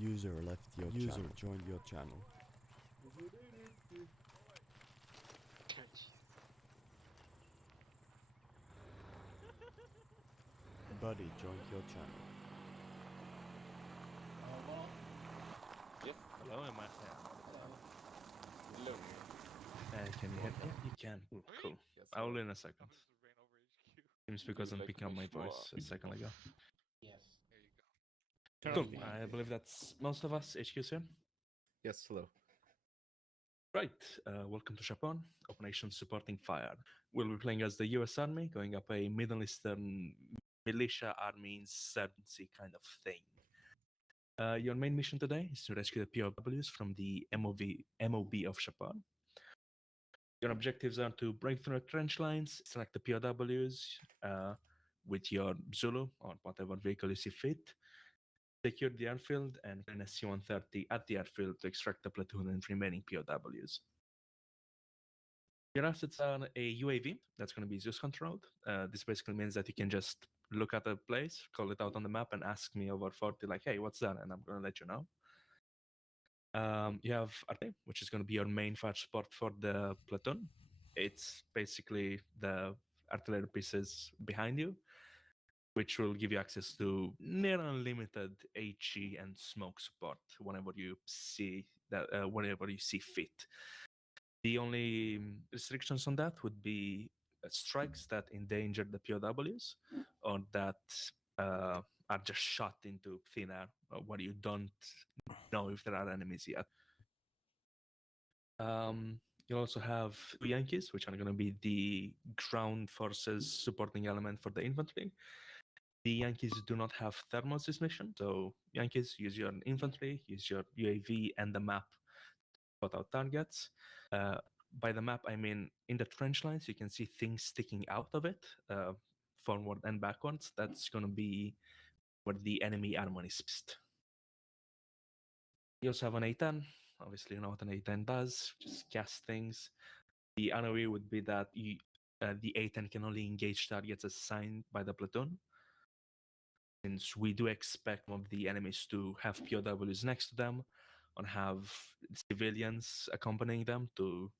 User left your User joined your channel. Buddy joined your channel. Yes. Hello, am I? Hello. Can you hear me? You can. Ooh, cool. Yes, I will hello. in a second. Seems because I'm like picking up my make sure- voice a second ago. Yes. Cool. Turn off I believe that's most of us. HQ's here. Yes, hello. Right. Welcome to Shapur, Operation Supporting Fire. We'll be playing as the US Army, going up a Middle Eastern militia army insurgency kind of thing. Your main mission today is to rescue the POWs from the MOB of Shapur. Your objectives are to break through the trench lines, select the POWs with your Zulu or whatever vehicle you see fit, secure the airfield, and an SC-130 at the airfield to extract the platoon and remaining POWs. Your assets are a UAV that's going to be Zeus controlled. This basically means that you can just look at a place, call it out on the map, and ask me over 40, like, hey, what's that? And I'm going to let you know. You have Arma, which is going to be your main fire support for the platoon. It's basically the artillery pieces behind you, which will give you access to near unlimited HE and smoke support whenever you see fit. The only restrictions on that would be strikes that endanger the POWs or that are just shot into thin air where you don't know if there are enemies yet. You also have two Yankees, which are going to be the ground forces supporting element for the infantry. The Yankees do not have thermals this mission, so Yankees, use your infantry, use your UAV and the map to spot out targets. By the map, I mean in the trench lines, you can see things sticking out of it, forward and backwards. That's going to be where the enemy armor is placed. You also have an A10. Obviously, you know what an A10 does, just cast things. The ROE would be that the A10 can only engage targets assigned by the platoon. Since we do expect one of the enemies to have POWs next to them or have civilians accompanying them to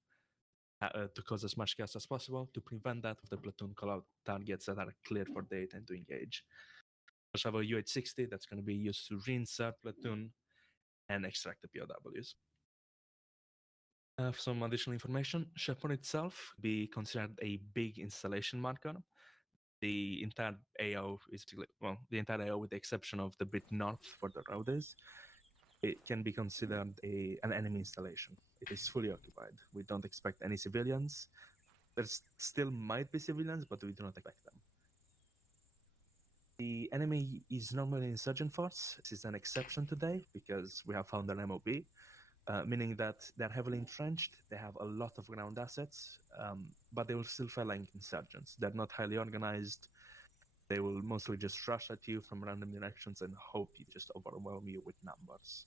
cause as much chaos as possible, to prevent that, the platoon call out targets that are clear for the A10 to engage. We also have a UH-60 that's going to be used to reinsert platoon and extract the POWs. For some additional information, Shapur itself be considered a big installation marker. The entire AO is the entire AO with the exception of the bit north where the road is. It can be considered an enemy installation. It is fully occupied. We don't expect any civilians. There still might be civilians, but we do not expect them. The enemy is normally an insurgent force. This is an exception today because we have found an MOB, meaning that they're heavily entrenched. They have a lot of ground assets, but they will still feel like insurgents. They're not highly organized. They will mostly just rush at you from random directions and hope you just overwhelm you with numbers.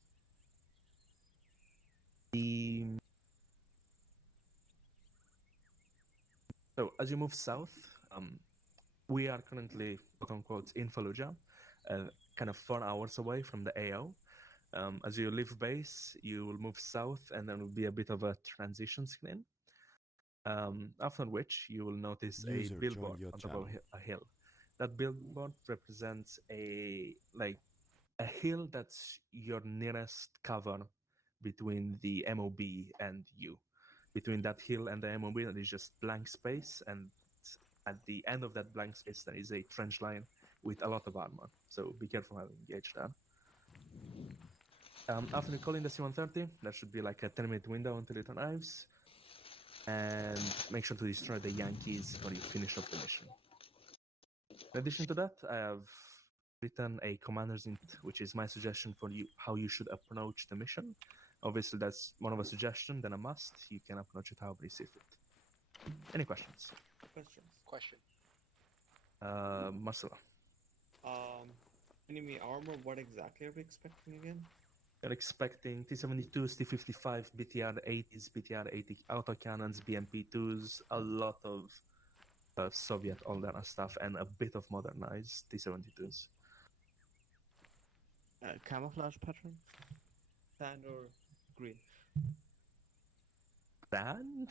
So as you move south, we are currently, quote-unquote, in Fallujah, kind of 4 hours away from the AO. As you leave base, you will move south, and there will be a bit of a transition screen. After which, you will notice a billboard on top of a hill. That billboard represents a hill that's your nearest cover between the MOB and you. Between that hill and the MOB, there is just blank space, and at the end of that blank space, there is a trench line with a lot of armor. So be careful how you engage there. After you call in the C-130, there should be like a 10-minute window until it arrives. And make sure to destroy the Yankees when you finish off the mission. In addition to that, I have written a commander's int, which is my suggestion for you how you should approach the mission. Obviously, that's more of a suggestion than a must. You can approach it however you see fit. Any questions? Question. Marcelo. Enemy armor, what exactly are we expecting again? You're expecting T-72s, T-55, BTR-80s, BTR-80 autocannons, BMP-2s, a lot of Soviet older stuff, and a bit of modernized T-72s. Camouflage pattern? Sand or green? Sand?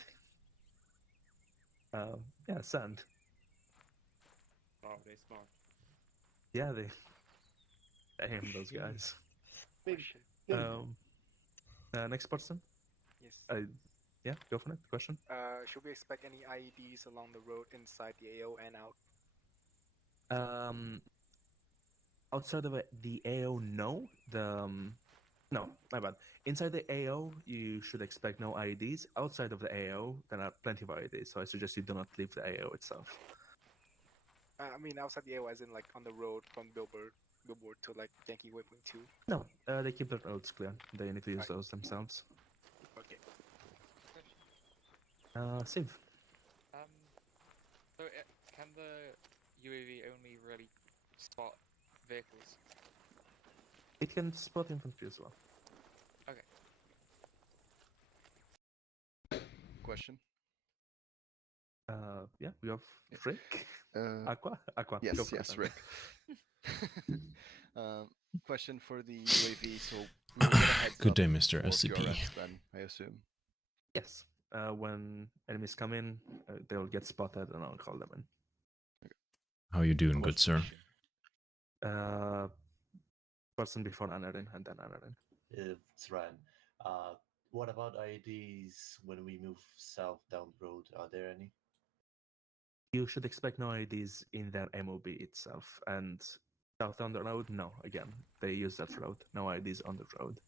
Yeah, sand. Oh, they smart. Yeah, damn those guys. Big. Next person. Yes. Yeah, go for it. Question. Should we expect any IEDs along the road inside the AO and out? Outside of the AO, no. No, my bad. Inside the AO, you should expect no IEDs. Outside of the AO, there are plenty of IEDs, so I suggest you do not leave the AO itself. I mean, outside the AO, as in like on the road from billboard to like Yankee Waypoint 2. No, they keep their roads clear. They need to use those themselves. Okay. Siv. So can the UAV only really spot vehicles? It can spot infantry as well. Okay. Question? Yeah, we have Rick. Aqua? Aqua. Yes, go for yes, it. Rick. Question for the UAV. So we will get a heads Good up day, Mr. for SCP. QRX then, I assume. Yes. When enemies come in, they'll get spotted and I'll call them in. How you doing, good sir? Person before Anarin and then Anarin. It's Ryan. What about IEDs when we move south down the road? Are there any? You should expect no IEDs in their MOB itself. And south on the road, no. Again, they use that road. No IEDs on the road.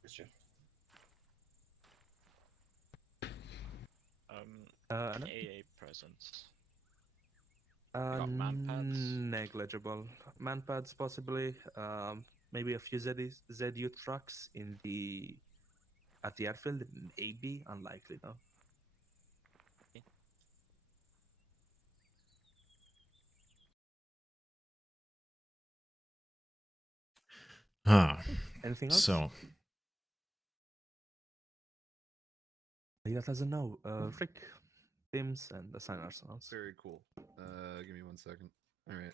Christian. AA presence. Negligible. Manpads possibly. Maybe a few ZU trucks at the airfield. Maybe. Unlikely though. Anything else? So That doesn't know. Rick, teams, and assign ourselves. Very cool. Give me 1 second. All right.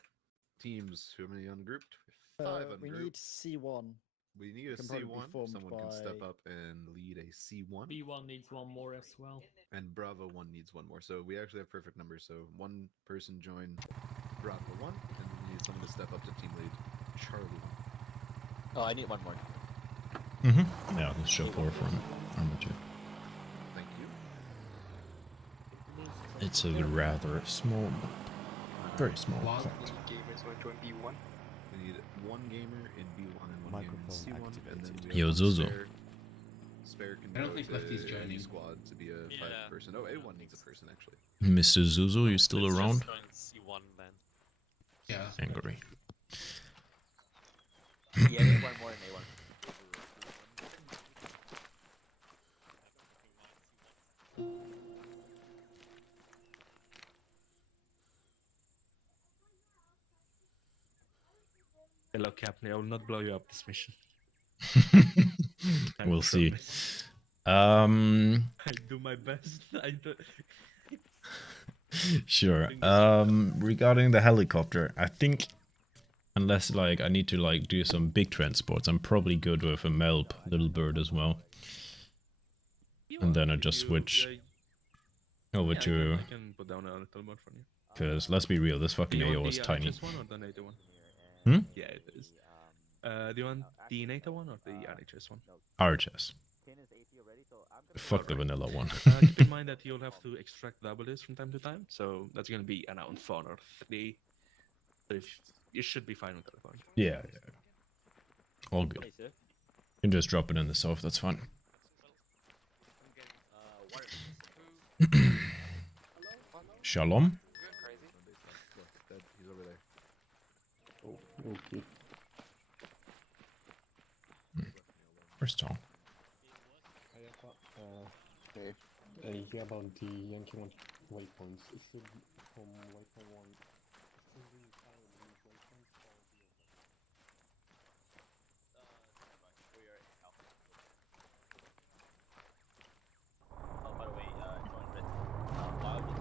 Teams, how many ungrouped? 5 ungrouped. We need C1. We need a Can probably be C1. formed Someone can step by- up and lead a C1. B1 needs one more as well. And Bravo 1 needs one more. So we actually have perfect numbers. So one person join Bravo 1, and we need someone to step up to team lead Charlie 1. Oh, I need one more. yeah, this Shapur from Arma 2. Thank you. It's a rather small, very small. One fact. gamers want to join B1. We need one gamer in B1 and one Microphone gamer in C1. And then we Yo, have Zuzu. Spare can I don't go think to Lefty's joining. squad to be a 5-person. Oh, A1 needs a person actually. Mr. Zuzu, you still around? C1 then. Yeah. Angry. Yeah, I need one more in A1. Hello, Captain. I will not blow you up this mission. We'll see. I do my best. I do. Sure. Regarding the helicopter, I think unless like I need to like do some big transports, I'm probably good with a Melp little bird as well. And then I just switch over to, I can put down a little more for you. because let's be real, this fucking Do you AO want is the tiny. NHS one or the NATO one? Hmm? Yeah, it is. Do you want the NATO one or the NHS one? RHS. Fuck the vanilla one. Keep in mind that you'll have to extract W's from time to time, so that's going to be around 4 or 3. So you should be fine with that one. Yeah, yeah. All good. Hey, sir. You can just drop it in the south, that's fine. Shalom? He's over there. Oh, okay. Where's Tom? Hey. Yeah, about the Yankee one waypoints. Is it from waypoint 1? Oh, by the way, join Red. Why would you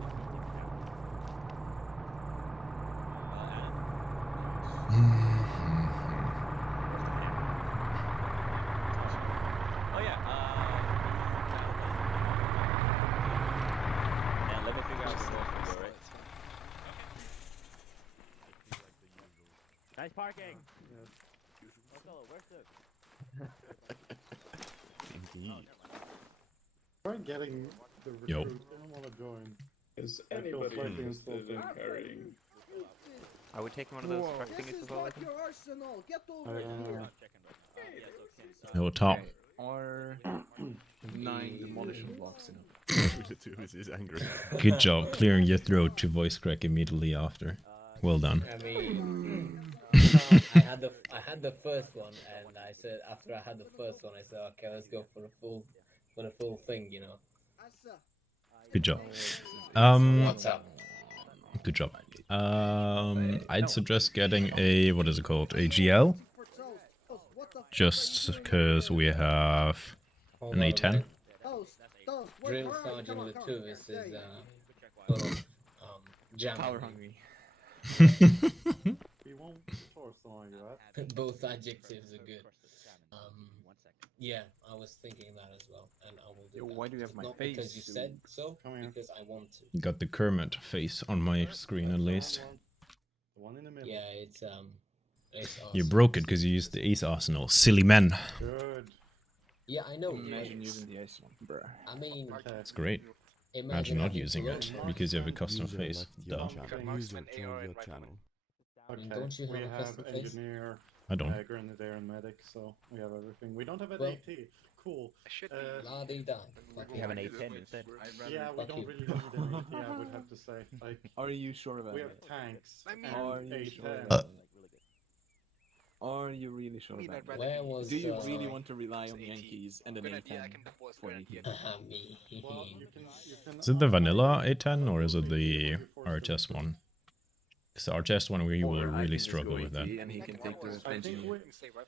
Nice parking. Let's go. Where's the? Indeed. Try getting the Yo. recruit. I don't want to join. Is I feel anybody fighting interested in still carrying? Are we taking one of those truck thingies as well? I think? arsenal. Get No top. Or 9 demolition blocks enough. Is angry. Good job clearing your throat to voice crack immediately after. Well done. I mean, I had the first one, and I said after I had the first one, I said, okay, let's go for the full thing, you know. Good job. What's up? Good job. I'd suggest getting a, what is it called? A GL? Just because we have an A10. Drill Sergeant Latuvis is sort of jamming. Power hungry. We won't force on you, right? Both adjectives are good. Yeah, I was thinking that as well, and I will do that. Why do you have my Not face? because you said so, Come here. because I want to. Got the Kermit face on my screen at least. The one in the middle. Yeah, it's You awesome. broke it because you used the Ace Arsenal. Silly man. Good. Yeah, I know. Imagine right? using the ice one, bruh. I mean, It's great. Imagine not using it because you have a custom User face. left your Duh. channel. User joined your channel. Okay. Don't you have we a have custom face? engineer, I don't. grenadier, and medic, so we have everything. We don't have an Well- AT. Cool. Should La di da. We have an A10 instead. Yeah, we Fuck don't you. really need an AT, I would have to say. Like, Are you sure about we have it? tanks I mean- and Are you sure A10. about it? Are you really sure I mean, about I'd it? rather Where be- was Do you really uh, want to rely It's on the 80. Yankees and an Good idea, I A10 can deploy for good anything? idea. me? Well, you can Is it the vanilla A10 or is it the RTS one? Because the RTS one we Or will I really can just struggle go with that. AT and he can take the I think, engineer.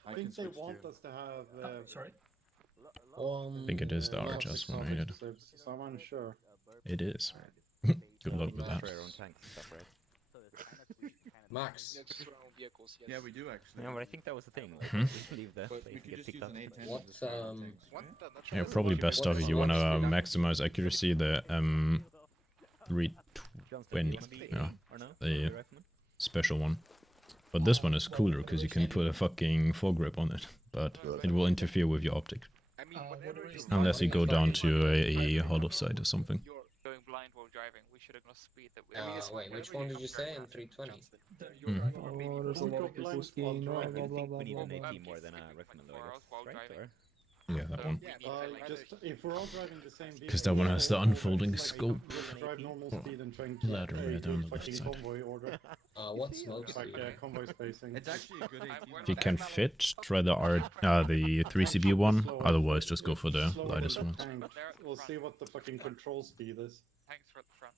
I think they want us to have. I think it is the RTS one, ain't it? So I'm unsure. It is. Good luck with that. Max, Yeah, we do actually. Yeah, but I think that was the thing. Mhm. Like, just leave the But place we and could get just picked use up. an A10. what Yeah, probably best off if you want to maximize accuracy, the 320, yeah, Or no? the Do you recommend? special one. But this one is cooler because you can put a fucking foregrip on it, but it will interfere with your optic. I mean, whatever you Unless you go down to a hollow side or something. You're going blind while driving. We should ignore speed that we. wait, which one did you say in 320? Oh, there's a lot of people skiing. Blah, I blah, blah, think blah, we need blah, an blah. AT more than I recommend though, I guess. Right? Or? Yeah, that one. Just if we're all driving the same vehicle, 'Cause that one has the we'll unfolding like, scope. just drive normal Oh, speed and try and ladder keep right a down good the left fucking side. convoy order. What smokes Like do you? convoy spacing. It's actually a good AT. If you can fit, try the 3CB one. Otherwise, just go for the Slow lightest on the ones. tank. We'll see what the fucking control speed is. Thanks for the front.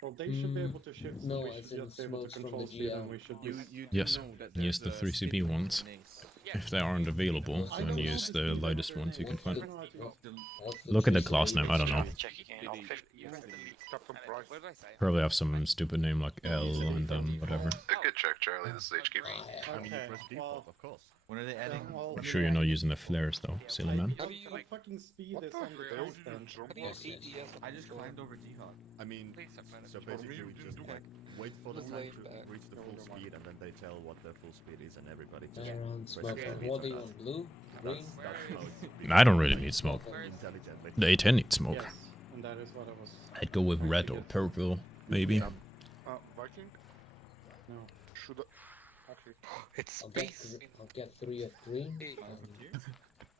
Well, they should be able to shift, so No, we as should in just be able to smokes from control the speed, and GL. we should You, use. you do Yes, know that use there's the a 3CB split ones. between Ace. If they aren't available, then use the lightest ones you can find. What's the Look at the GC? class name, I don't know. What did I say? Probably have some stupid name like L and then whatever. Good check, Charlie. This is HQ. I mean, you press default, of course. When are they adding? I'm sure you're not using the flares though, silly man. What fucking speed is on the base then? I just climbed over T-Hawk. I mean, so basically we just like wait for the tank to reach the full speed and then they tell what the full speed is and everybody just Around presses smoke. the What do button. you want? Blue? Green? That's mode. I don't really need smoke. Intelligently. The A10 needs smoke. Yes, and that is what I was. I'd go with red or purple, maybe. Viking? No. Should It's I'll get 3 of green.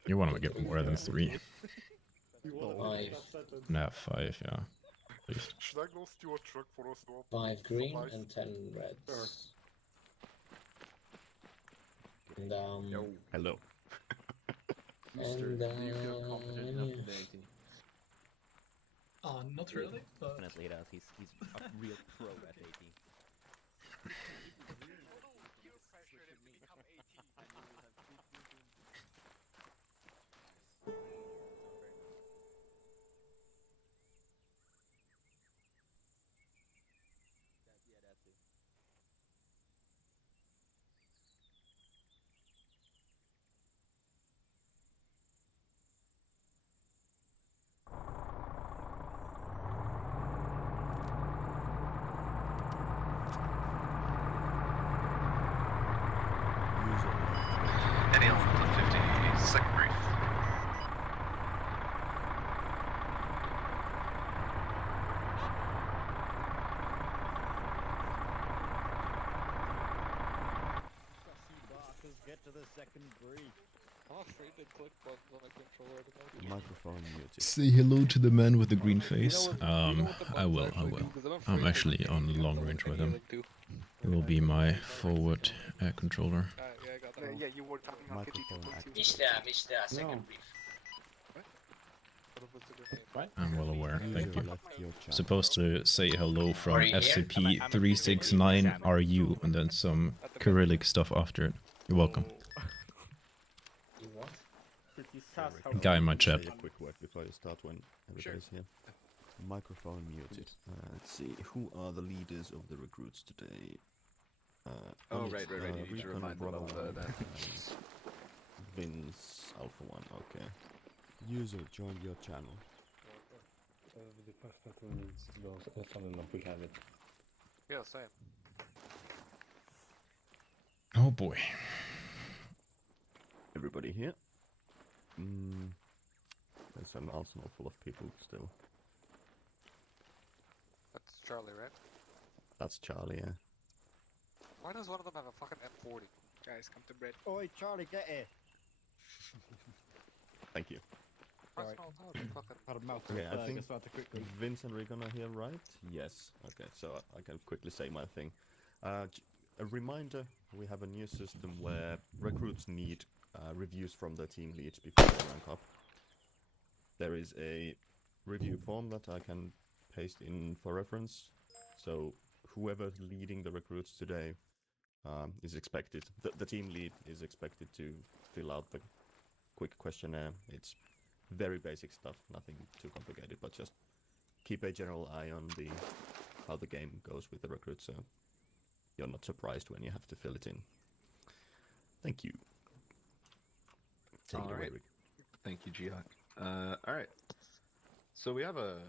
You want to get more than 3. You want to 5. Nah, 5, yeah. Please. Should I go steal a truck for us? 5 green and 10 reds. And Hello. and Do you feel confident enough with the AT? Not really. Definitely he does. He's a real pro at AT. I'm afraid to click buttons on a controller to know. Microphone muted. Say hello to the man with the green face. You know what the I will. buttons actually do? 'Cause I'm I'm afraid to actually click on anything long else range than with any him. of them do. He will be my forward controller. Yeah, I got that. Yeah, you were talking about Microphone 52.2. Mishda, second No. brief. What? I'm well aware. Thank User you. left your channel. Supposed to say hello from Are you here? SCP-369RU and then some Cyrillic stuff after it. You're welcome. You what? Guy in my chat. Say a quick word before you start when everybody's here. Microphone muted. Let's see. Who are the leaders of the recruits today? Oh, it's, right. You need to Recon remind them Bravo of 1 that. and Vince Alpha 1. Okay. User joined your channel. The first battle needs to go sudden enough, we have it. Yeah, same. Oh boy. Everybody here? There's an arsenal full of people still. That's Charlie, right? That's Charlie, yeah. Why does one of them have a fucking M40? Guys, come to bread. Oi, Charlie, get here. Thank you. Sorry. Fucking... Had a mouthful Okay, of I burger, think so I had to quickly. Vince and Recon are here, right? Yes. Okay, so I can quickly say my thing. A reminder, we have a new system where recruits need reviews from their team leads before they rank up. There is a review form that I can paste in for reference. So whoever's leading the recruits today is expected, the team lead is expected to fill out the quick questionnaire. It's very basic stuff, nothing too complicated, but just keep a general eye on how the game goes with the recruits, so you're not surprised when you have to fill it in. Thank you. Take it away, Rick. Thank you, Jihawk. Alright. So we have a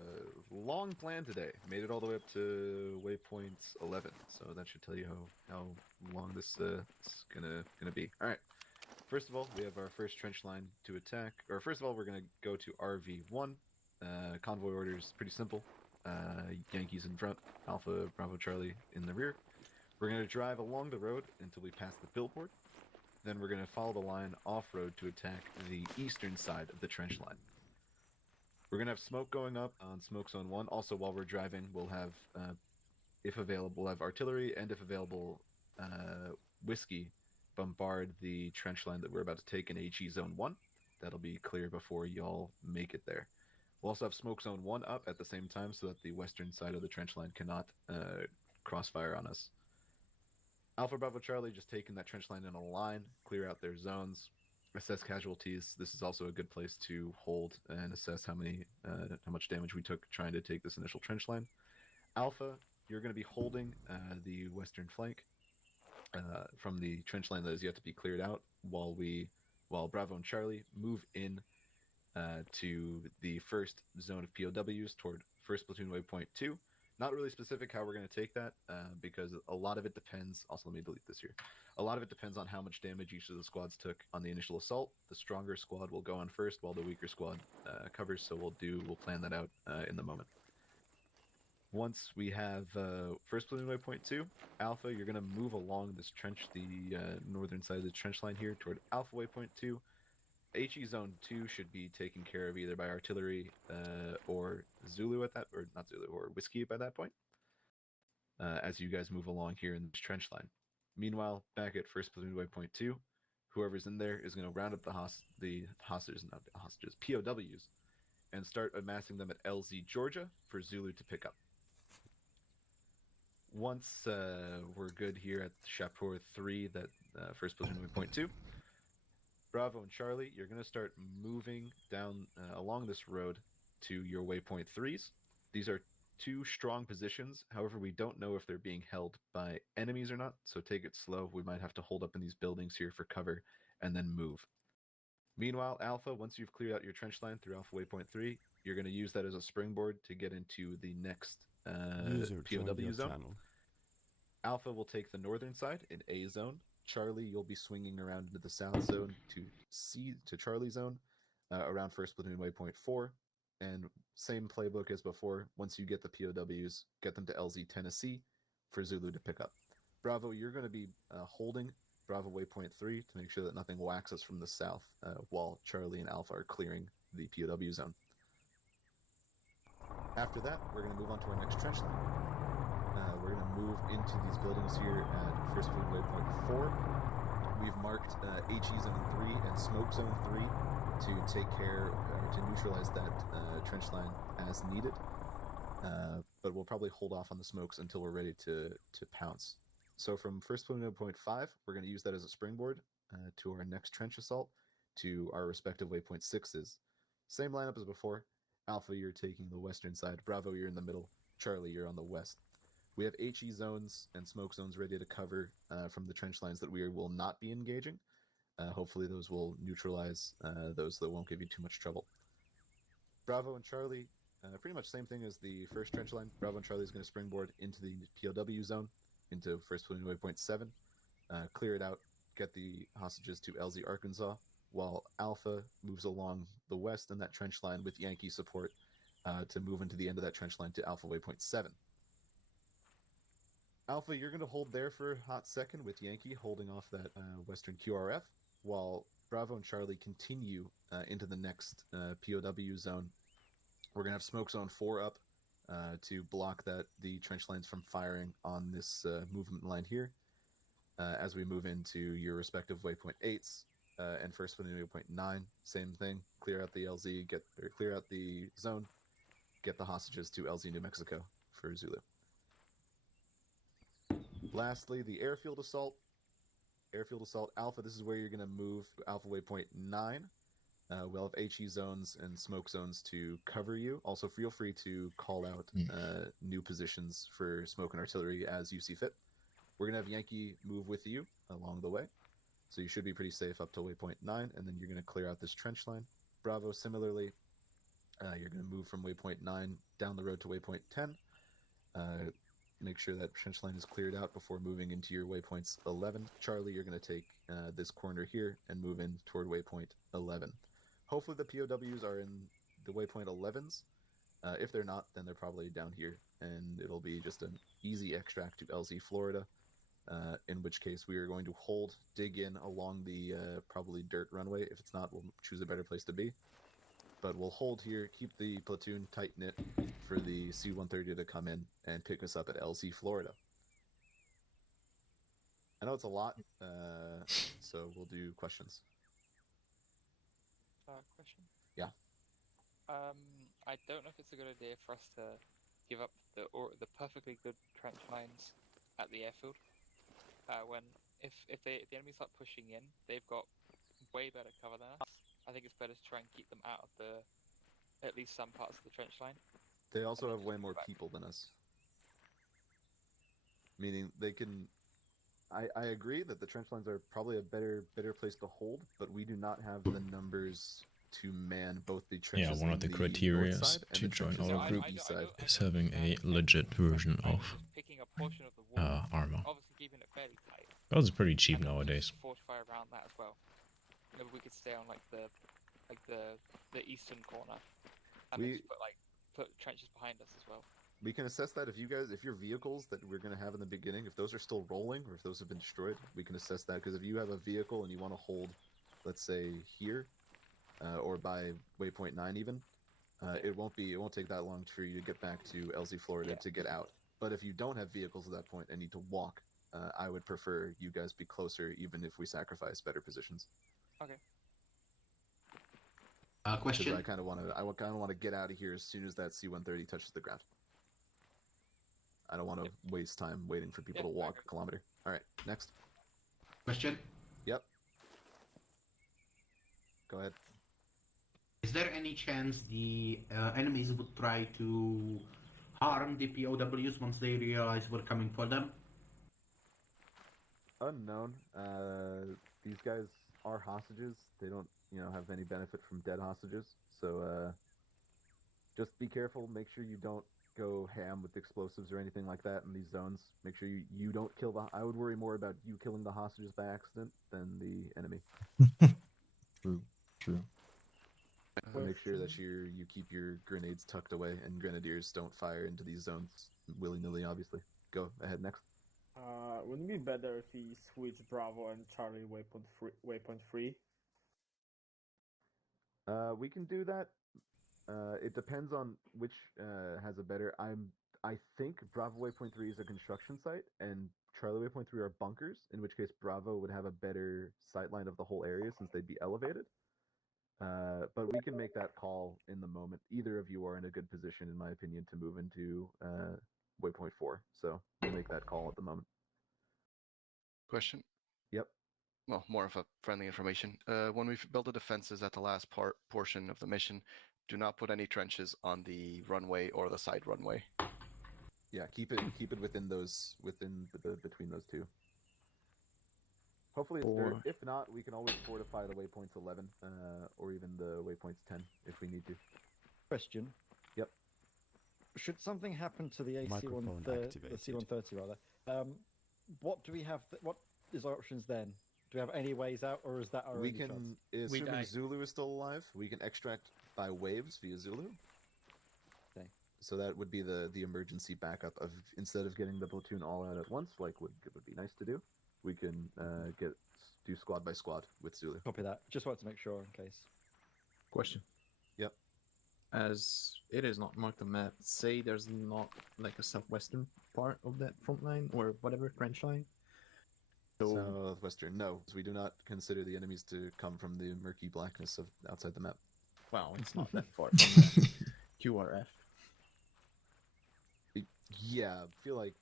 long plan today. Made it all the way up to waypoint 11. So that should tell you how long this is gonna be. Alright. First of all, we have our first trench line to attack. Or first of all, we're gonna go to RV1. Convoy order is pretty simple. Yankees in front, Alpha Bravo Charlie in the rear. We're gonna drive along the road until we pass the billboard. Then we're gonna follow the line off-road to attack the eastern side of the trench line. We're gonna have smoke going up on smoke zone 1. Also, while we're driving, we'll have, if available, we'll have artillery, and if available, whiskey bombard the trench line that we're about to take in HE zone 1. That'll be clear before y'all make it there. We'll also have smoke zone 1 up at the same time so that the western side of the trench line cannot crossfire on us. Alpha Bravo Charlie just taking that trench line in a line, clear out their zones, assess casualties. This is also a good place to hold and assess how much damage we took trying to take this initial trench line. Alpha, you're going to be holding the western flank from the trench line that is yet to be cleared out, while Bravo and Charlie move in to the first zone of POWs toward 1st Platoon Waypoint 2. Not really specific how we're going to take that, because a lot of it depends. Also, let me delete this here. A lot of it depends on how much damage each of the squads took on the initial assault. The stronger squad will go on first, while the weaker squad covers. So we'll plan that out in the moment. Once we have 1st Platoon Waypoint 2, Alpha, you're going to move along this trench, the northern side of the trench line here toward Alpha Waypoint 2. HE Zone 2 should be taken care of either by artillery or Zulu at that, or not Zulu, or Whiskey by that point, as you guys move along here in this trench line. Meanwhile, back at 1st Platoon Waypoint 2, whoever's in there is going to round up the POWs, and start amassing them at LZ Georgia for Zulu to pick up. Once we're good here at Shapur 3, that 1st Platoon Waypoint 2, Bravo and Charlie, you're going to start moving down along this road to your waypoint 3s. These are two strong positions. However, we don't know if they're being held by enemies or not, so take it slow. We might have to hold up in these buildings here for cover and then move. Meanwhile, Alpha, once you've cleared out your trench line through Alpha Waypoint 3, you're going to use that as a springboard to get into the next POW zone. Channel. Alpha will take the northern side in A zone. Charlie, you'll be swinging around into the south zone to Charlie zone, around 1st Platoon Waypoint 4, and same playbook as before. Once you get the POWs, get them to LZ Tennessee for Zulu to pick up. Bravo, you're going to be holding Bravo waypoint 3 to make sure that nothing whacks us from the south while Charlie and Alpha are clearing the POW zone. After that, we're going to move on to our next trench line. We're going to move into these buildings here at first platoon waypoint 4. We've marked HE Zone 3 and Smoke Zone 3 to take care, to neutralize that trench line as needed. But we'll probably hold off on the smokes until we're ready to pounce. So from first platoon waypoint 5, we're going to use that as a springboard to our next trench assault to our respective waypoint 6s. Same lineup as before. Alpha, you're taking the western side. Bravo, you're in the middle. Charlie, you're on the west. We have HE zones and smoke zones ready to cover from the trench lines that we will not be engaging. Hopefully those will neutralize those that won't give you too much trouble. Bravo and Charlie, pretty much same thing as the first trench line. Bravo and Charlie is going to springboard into the POW zone, into first platoon waypoint 7, clear it out, get the hostages to LZ Arkansas, while Alpha moves along the west in that trench line with Yankee support to move into the end of that trench line to Alpha waypoint 7. Alpha, you're going to hold there for a hot second with Yankee holding off that western QRF, while Bravo and Charlie continue into the next POW zone. We're going to have Smoke Zone 4 up to block the trench lines from firing on this movement line here. As we move into your respective waypoint 8s and first platoon waypoint 9, same thing. Clear out the LZ, clear out the zone, get the hostages to LZ New Mexico for Zulu. Lastly, the airfield assault. Airfield assault Alpha, this is where you're going to move Alpha waypoint 9. We'll have HE zones and smoke zones to cover you. Also, feel free to call out new positions for smoke and artillery as you see fit. We're going to have Yankee move with you along the way. So you should be pretty safe up to waypoint 9, and then you're going to clear out this trench line. Bravo, similarly, you're going to move from waypoint 9 down the road to waypoint 10. Make sure that trench line is cleared out before moving into your waypoints 11. Charlie, you're going to take this corner here and move in toward waypoint 11. Hopefully the POWs are in the waypoint 11s. If they're not, then they're probably down here, and it'll be just an easy extract to LZ, Florida, in which case we are going to dig in along the probably dirt runway. If it's not, we'll choose a better place to be. But we'll hold here, keep the platoon tight-knit for the C-130 to come in and pick us up at LZ, Florida. I know it's a lot, so we'll do questions. Question? Yeah. I don't know if it's a good idea for us to give up the perfectly good trench lines at the airfield. If the enemy start pushing in, they've got way better cover than us. I think it's better to try and keep them out of at least some parts of the trench line. They also have way more people than us. Meaning they can... I agree that the trench lines are probably a better place to hold, but we do not have the numbers to man both the trenches. Yeah, one of the criteria to join our group is having a legit version of Picking a portion of the wall, Arma. obviously keeping it fairly tight. Those are pretty cheap nowadays. Fortify around that as well. Maybe we could stay on the eastern corner, and then just put trenches behind us as well. We can assess that if your vehicles that we're going to have in the beginning, if those are still rolling or if those have been destroyed, we can assess that. Because if you have a vehicle and you want to hold, let's say here, or by waypoint 9 even, it won't take that long for you to get back to LZ, Florida to get out. But if you don't have vehicles at that point and need to walk, I would prefer you guys be closer, even if we sacrifice better positions. Okay. Question. I kind of want to get out of here as soon as that C-130 touches the ground. I don't want to waste time waiting for people to walk a kilometer. All right, next. Question? Yep. Go ahead. Is there any chance the enemies would try to harm the POWs once they realize we're coming for them? Unknown. These guys are hostages. They don't, have any benefit from dead hostages. So, just be careful. Make sure you don't go ham with explosives or anything like that in these zones. Make sure you don't kill I would worry more about you killing the hostages by accident than the enemy. True. Make sure that you keep your grenades tucked away and grenadiers don't fire into these zones willy-nilly, obviously. Go ahead, next. Wouldn't it be better if he switched Bravo and Charlie waypoint 3? We can do that. It depends on which has a better. I think Bravo Waypoint 3 is a construction site, and Charlie Waypoint 3 are bunkers. In which case, Bravo would have a better sightline of the whole area since they'd be elevated. But we can make that call in the moment. Either of you are in a good position, in my opinion, to move into Waypoint 4. So we'll make that call at the moment. Question. Yep. Well, more of a friendly information. When we've built the defenses at the last portion of the mission, do not put any trenches on the runway or the side runway. Yeah, keep it within between those two. Hopefully it's dirt. If not, we can always fortify the waypoints 11 or even the waypoints 10 if we need to. Question. Yep. Should something happen to the Microphone AC-130, the C-130 rather, what do we have? What is our options then? Do we have any ways out, or is that our We only can, chance? assuming Zulu is still alive, we can extract by waves via Zulu. Okay. So that would be the emergency backup of instead of getting the platoon all out at once, like would be nice to do. We can do squad by squad with Zulu. Copy that. Just wanted to make sure in case. Question. Yep. As it is not marked on map, say there's not like a southwestern part of that front line or whatever trench line. Southwestern, no, we do not consider the enemies to come from the murky blackness of outside the map. Wow, it's not that far from that. QRF. Yeah, I feel like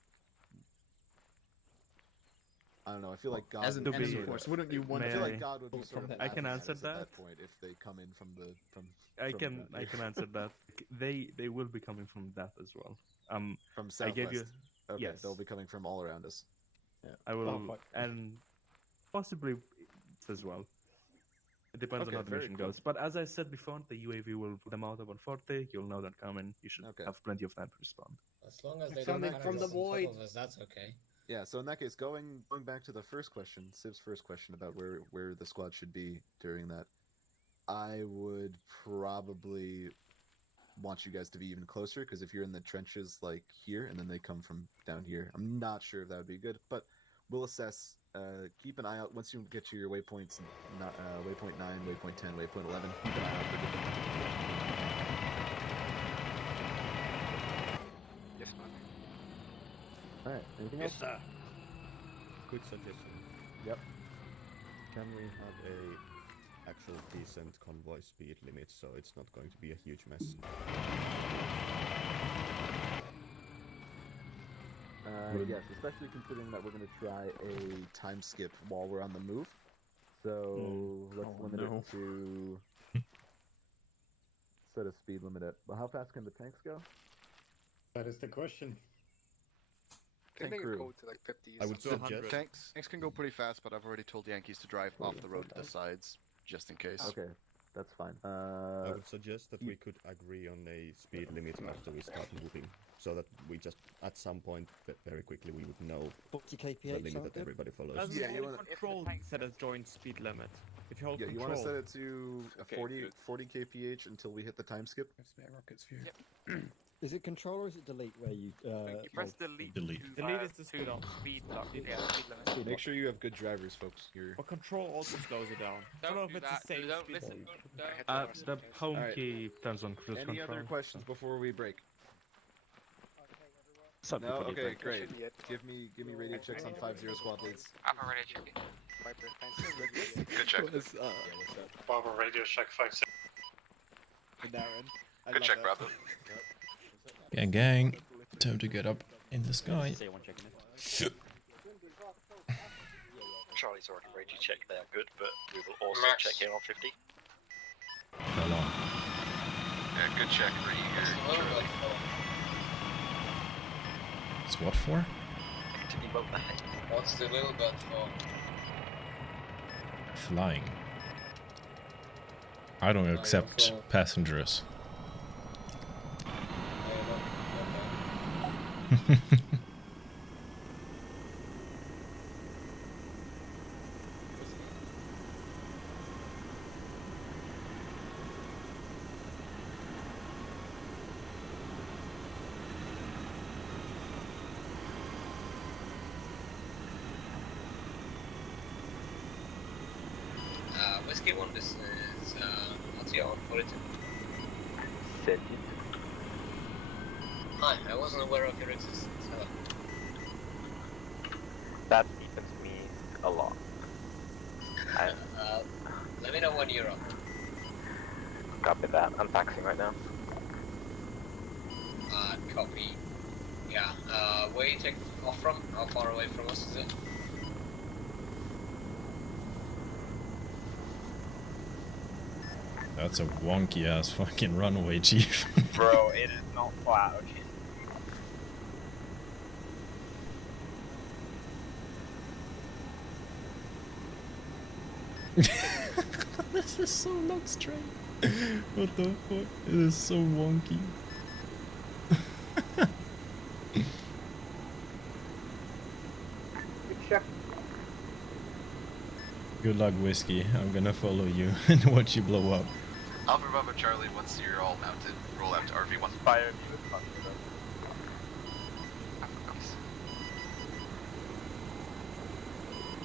I don't know. I feel like God as an would enemy sort of- force, wouldn't you want I to? feel like God would be sort of I can laughing at answer us at that. that point if they come in from the from. I from can that. answer that. They will be coming from that as well. From I southwest. gave you Okay, yes. they'll be coming from all around us. Yeah, I will and possibly as well. It depends on Okay, how the very mission cool. goes. But as I said before, the UAV will put them out about 40. You'll know they're coming. You should have plenty of time to respond. As long as they Something don't from from the the void. Of us, that's okay. Yeah, so in that case, going back to the first question, Siv's first question about where the squad should be during that, I would probably want you guys to be even closer, because if you're in the trenches like here and then they come from down here, I'm not sure if that would be good, but we'll assess. Keep an eye out once you get to your waypoints, waypoint 9, waypoint 10, waypoint 11. Keep an eye out for different. Yes, man. All right. Anything Yes, else? sir. Quick suggestion. Yep. Can we have a actual decent convoy speed limit so it's not going to be a huge mess? Yes, especially considering that we're going to try a time skip while we're on the move. So let's limit it to set a speed limit at. Well, how fast can the tanks go? That is the question. I think Tank they crew. go to like 50. I would suggest- Tanks can go pretty fast, but I've already told the Yankees to drive off the road to the sides, just in case. Okay, that's fine. I would suggest that we could agree on a speed limit after we start moving, so that we just, at some point, very quickly, we would know 40 the kph limit sound that good? everybody follows. As Yeah, you you hold wanna- control, set a joint speed limit. If you hold Yeah, you control, want to set it to Okay, 40, good. 40 kph until we hit the time skip? Is it control or is it delete where you? You press delete. Delete. To, Delete is the speed speed speed lock. Yeah, speed limit. Make sure you have good drivers, folks. You're... But control also slows it down. I don't know if do it's that. the same Don't speed. listen. The home Alright. key turns on cruise Any control. other questions before we break? Some No. people need Okay, break. great. Give me radio checks on 5-0 squad leads. I'm already checking. Good check. Bravo radio check 5-6. Good check, Bravo. Gang. Time to get up in the sky. Say one checking it. Charlie's already radio check, they are good, but we will also Max. check in on 50. How long? Yeah, good check for you here, Charlie. It's what for? What's the little bit for? Flying. I don't accept passengers. Whiskey 1, this is RTR 42. Sit. Hi, I wasn't aware of your existence. Hello. That deepens me a lot. Let me know when you're up. Copy that. I'm taxing right now. Copy. Yeah, where you take off from? How far away from us is it? That's a wonky ass fucking runway, Chief. Bro, it is not flat, okay? This is so not straight. What the fuck? It is so wonky. Good luck, Whiskey. I'm gonna follow you and watch you blow up. Alpha Bravo Charlie, once you're all mounted, roll out to RV1. Fire view is fucking good.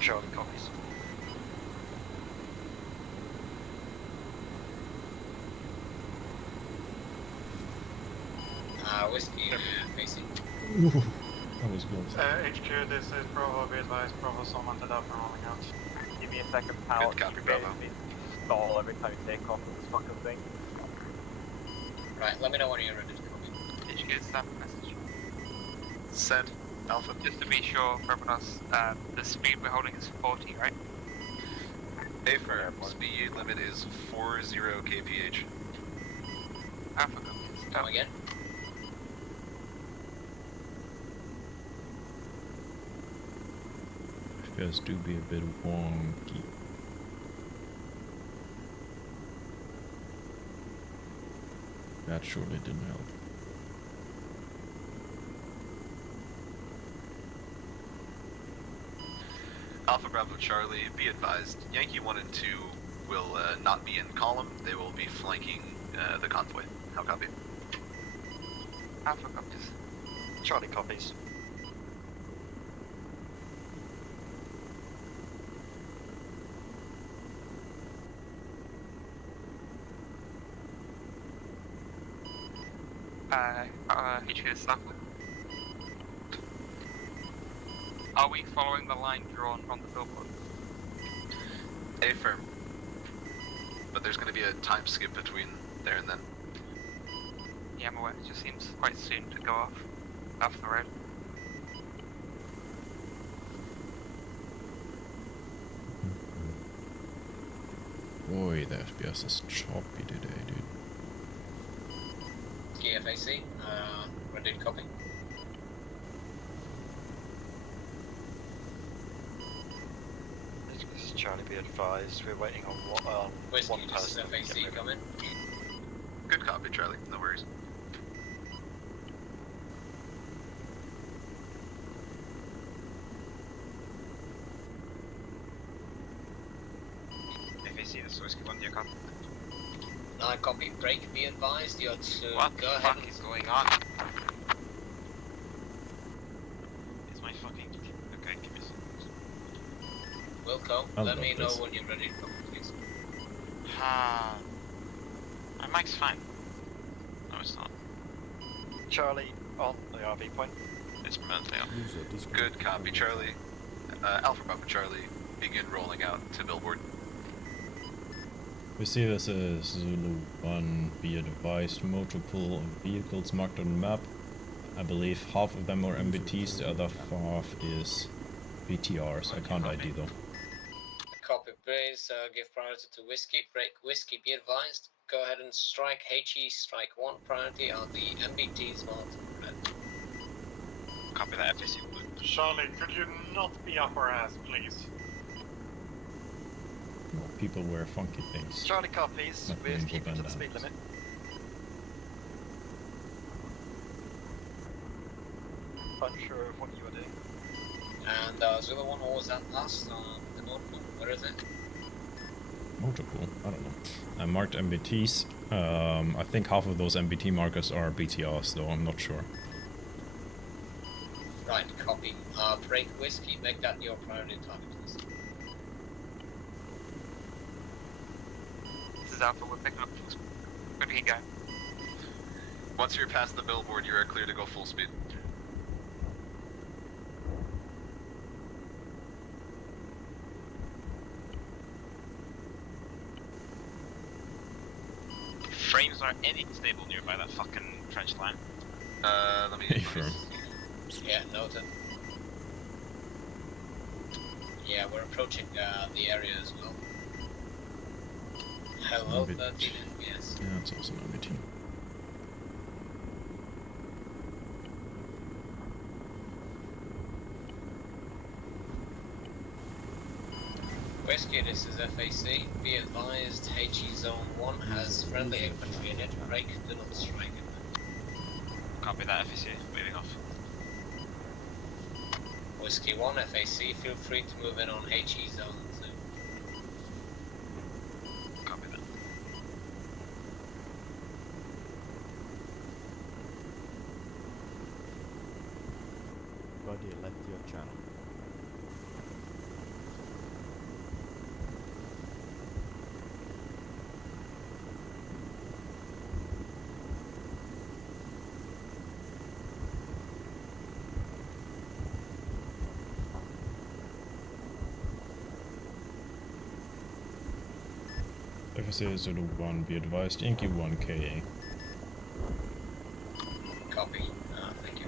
Charlie copies. Whiskey facing. Ooh, that was close. HQ, this is Bravo, be advised, Bravo's all mounted up and rolling out. Give me a second, pal. Good copy, You Bravo. made me stall every time you take off this fucking thing. Right, let me know when you're ready to copy. Did you get that message? Send. Alpha. Just to be sure for everyone else, the speed we're holding is 40, right? Affirm. Speed limit is 40 kph. Alpha copies. Come again? FPS do be a bit wonky. That surely didn't help. Alpha Bravo Charlie, be advised, Yankee 1 and 2 will not be in column, they will be flanking the convoy. How copy? Alpha copies. Charlie copies. HQ is Sapling. Are we following the line drawn from the billboard? Affirm. But there's going to be a time skip between there and then. Yeah, I'm aware. It just seems quite soon to go off the road. Boy, the FPS is choppy today, dude. GFAC, ready to copy. This is Charlie, be advised, we're waiting on Whiskey, one this is person. to get FAC moving. coming. Good copy, Charlie. No worries. FAC, this is Whiskey 1, do you copy? I copy. Break, be advised, you're to What go the ahead fuck is going on? It's my fucking... Okay, give me a second. Wilco, I let love me know this. when you're ready to copy, please. My mic's fine. No, it's not. Charlie, on the RV point. It's permanently on. Good copy, Charlie. Alpha Bravo Charlie, begin rolling out to billboard. We see this as Zulu 1, be advised, motor pool of vehicles marked on the map. I believe half of them are MBTs, the other half is BTRs. I can't ID though. Copy, please give priority to Whiskey. Break, Whiskey, be advised. Go ahead and strike HE, strike 1 priority on the MBTs marked red. Copy that, FAC. Charlie, could you not be up our ass, please? Well, people wear funky things. Charlie copies, Not we're being keeping to the bandits. speed limit. Unsure of what you are doing. And Zulu 1, what was that last? The motor pool, where is it? Motor pool? I don't know. I marked MBTs. I think half of those MBT markers are BTRs though, I'm not sure. Right, copy. Break, Whiskey, make that your priority target, please. is Alpha. We're picking up full speed. Where did he go? Once you're past the billboard, you are clear to go full speed. Frames are any stable nearby that fucking trench line. Let me. Yeah, noted. Yeah, we're approaching the area as well. Hello, 13, yes. Yeah, it's also an MBT. Whiskey, this is FAC. Be advised, HE Zone 1 has friendly infantry in it. Break, do not strike it. Copy that, FAC. Waving off. Whiskey 1, FAC, feel free to move in on HE Zone 2. Copy that. Buddy left your channel. FSA Zulu 1, be advised, Yankee 1 KA. Copy. Thank you.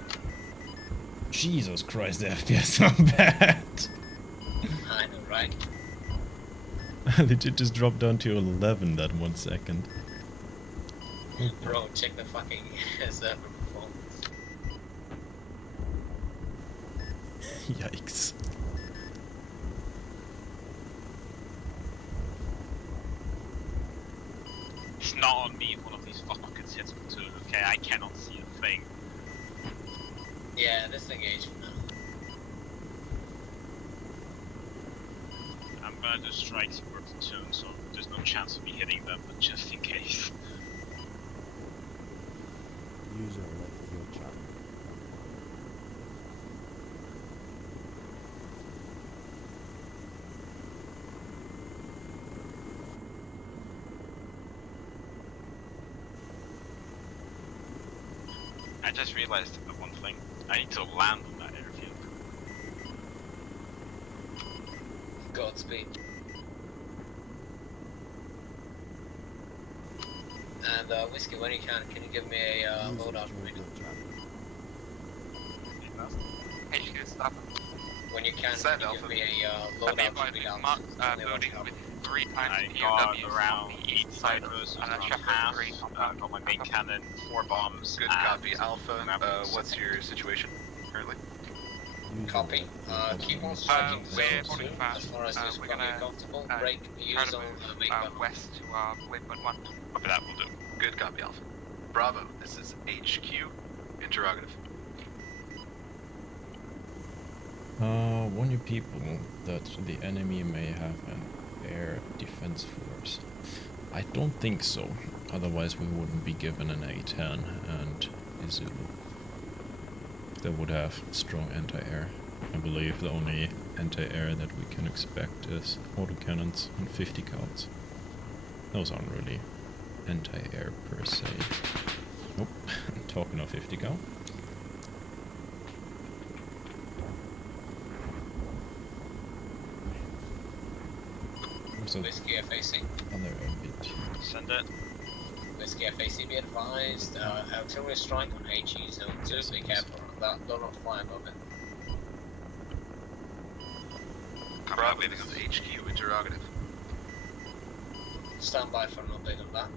Jesus Christ, the FPS so bad! I know, right? Legit just dropped down to 11 that 1 second. Bro, check the fucking server performance. Yikes. It's not on me if one of these fuckers hits me too, okay? I cannot see a thing. Yeah, disengage for now. I'm gonna do strikes for platoon, so there's no chance of me hitting them, but just in case. User left your channel. I just realized one thing. I need to land on that airfield. Godspeed. And Whiskey, when you can you give me a loadout reading? HQ stop. When you can you give me a I'll be loadout by reading? the building with 3 times POWs around 8 ciphers, half, got my main cannon, 4 bombs. Good copy, Alpha. What's your situation currently? Copy. Keep on striking we're zone 2 as far as this we're one gonna is comfortable. Break, use zone, make west to waypoint 1. Copy that, will do. Good copy, Alpha. Bravo, this is HQ. Interrogative. Warn your people that the enemy may have an air defense force. I don't think so, otherwise we wouldn't be given an A-10 and a Zulu. They would have strong anti-air. I believe the only anti-air that we can expect is autocannons and 50 cals. Those aren't really anti-air per se. Nope, talking of 50 cal. Whiskey FAC. Other MBT. Send it. Whiskey FAC, be advised. Artillery strike on HE zone 2. Be careful on that. Do not fly above it. Bravo, this is HQ. Interrogative. Stand by for an update on that.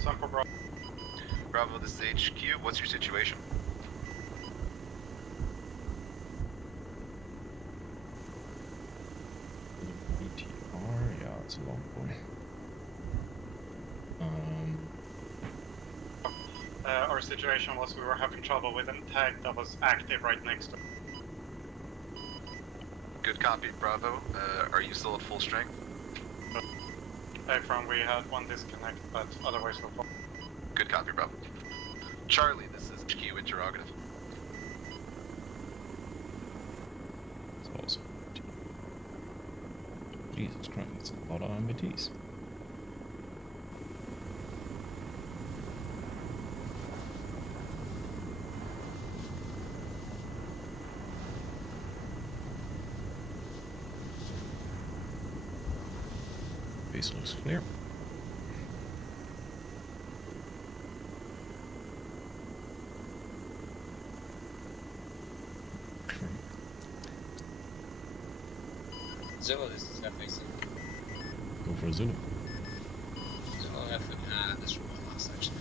Sample Bravo. Bravo, this is HQ. What's your situation? BTR, yeah, it's a long one. Our situation was we were having trouble with a tag that was active right next to. Good copy, Bravo. Are you still at full strength? From we had one disconnect, but otherwise we're fine. Good copy, Bravo. Charlie, this is HQ. Interrogative. It's also Jesus Christ, it's a lot of MBTs. base looks clear. Zulu, this is FAC. Go for Zulu. Zulu, this is my last actually.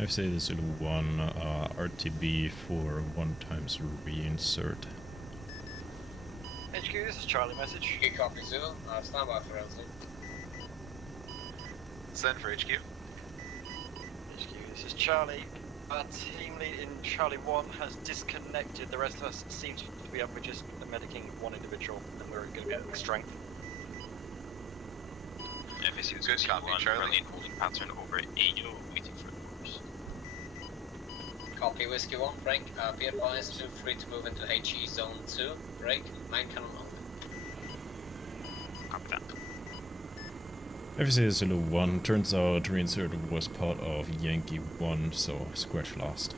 I say the Zulu 1 RTB for 1 times reinsert. HQ, this is Charlie message. You copy Zulu, stand by for LZ. Send for HQ. HQ, this is Charlie. Our team lead in Charlie 1 has disconnected. The rest of us seems to be up. We're just medicing one individual, and we're going to be at strength. FAC Good copy, Charlie. Holding pattern over AO, waiting for orders. Copy Whiskey 1, Frank. Be advised, feel free to move into HE Zone 2. Break, main cannon on. Copy that. FSA Zulu 1, turns out reinsert was part of Yankee 1, so scratch last.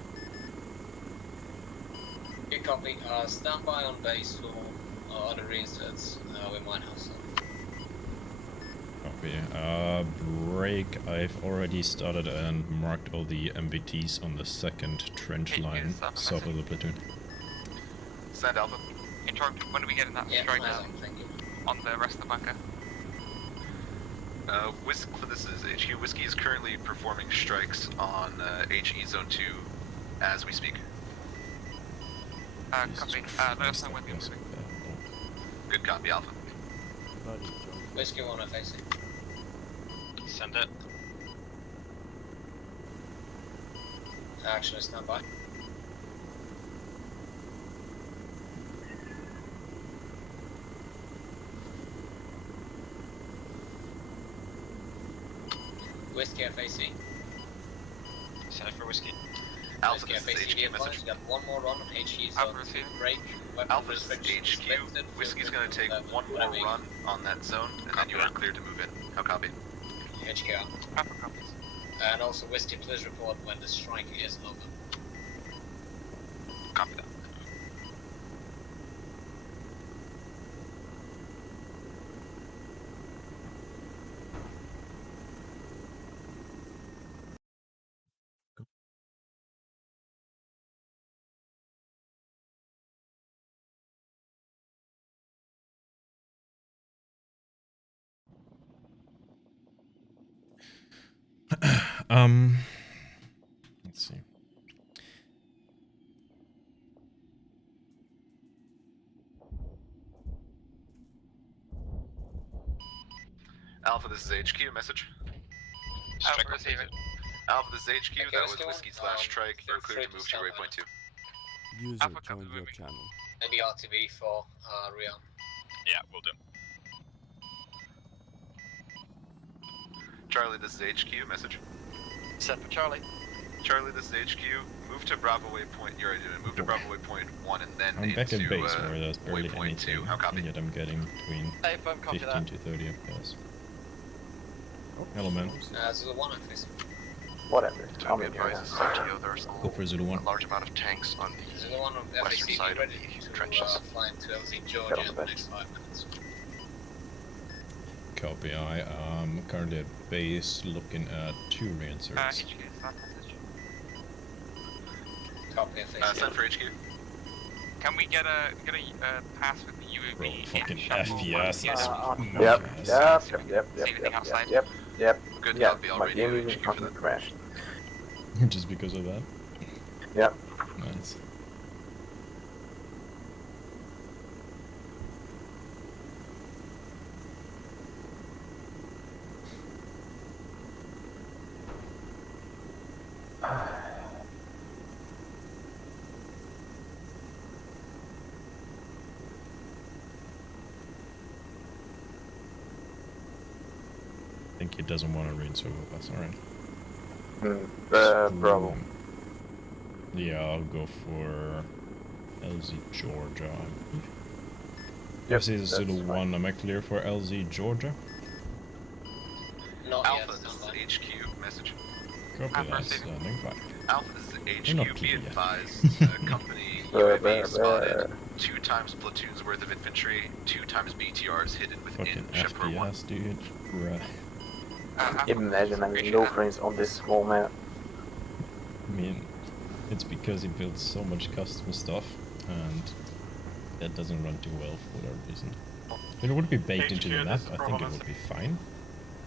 Good copy. Stand by on base for other reinserts. We might have some. Copy. Break. I've already started and marked all the MBTs on the second trench line south of the platoon. Send Alpha. Interrupt, when do we get in that strike on the rest of the bunker? This is HQ. Whiskey is currently performing strikes on HE Zone 2 as we speak. Copy. Let us know when you're moving. Good copy, Alpha. Whiskey 1 FAC. Send it. Action, stand by. Whiskey FAC. Send for Whiskey. Alpha, Whiskey this is FAC, HQ message. you got one more run on HE Zone 2. Break. Alpha, this is HQ. Whiskey's going to take one more run on that zone, and then you are clear to move in. How copy? HQ out. Alpha copies. And also, Whiskey, please report when the strike is over. Copy that. Let's see. Alpha, this is HQ message. Alpha receiving. Alpha, this is HQ. Okay, That was Whiskey Whiskey one, / strike. feel You're clear free to to move to your stand waypoint 2. User Alpha joined copy, your moving. channel. Maybe RTB for Rio. Yeah, we'll do. Charlie, this is HQ. Message. Set for Charlie. Charlie, this is HQ. Move to Bravo waypoint. You're already doing it. Move to Bravo waypoint 1 and then I'm back at into base where there's barely waypoint anything, 2. How copy? and yet I'm getting between Hey, firm copy 15 that. to 30 FPS. Hello, man. Zulu 1 FAC. Whatever. To be advised, CTO, there's Go for Zulu 1. a large amount of tanks on the Zulu 1 western FAC, side be of ready the to trenches. fly into LZ Georgia in the next 5 minutes. Copy. I am currently at base looking at 2 reinserts. HQ, it's that message. Copy FAC. Send for HQ. Can we get a pass with the UAV? Bro, fucking Shapur? FPS. See anything outside? Good Yeah, copy. I'll my radio game even HQ for fucking that. crashed. Just because of that? Yep. Nice. I think he doesn't want to reinsert with us, alright. Bravo. Yeah, I'll go for LZ Georgia. Yep, FC that's Zulu fine. 1, am I clear for LZ Georgia? Not Alpha, yet, this stand by. is HQ. Message. Copy Alpha that, receiving. standing by. Alpha, this is They're HQ. not Be PDF. advised, company UAV spotted 2 times platoons worth of infantry, 2 times BTRs hidden within Fucking Shapur 1. FPS, dude. Bruh. Imagine having no frames on this small map. I mean, it's because he builds so much custom stuff, and that doesn't run too well for whatever reason. If it would be baked into the map, I think it would be fine.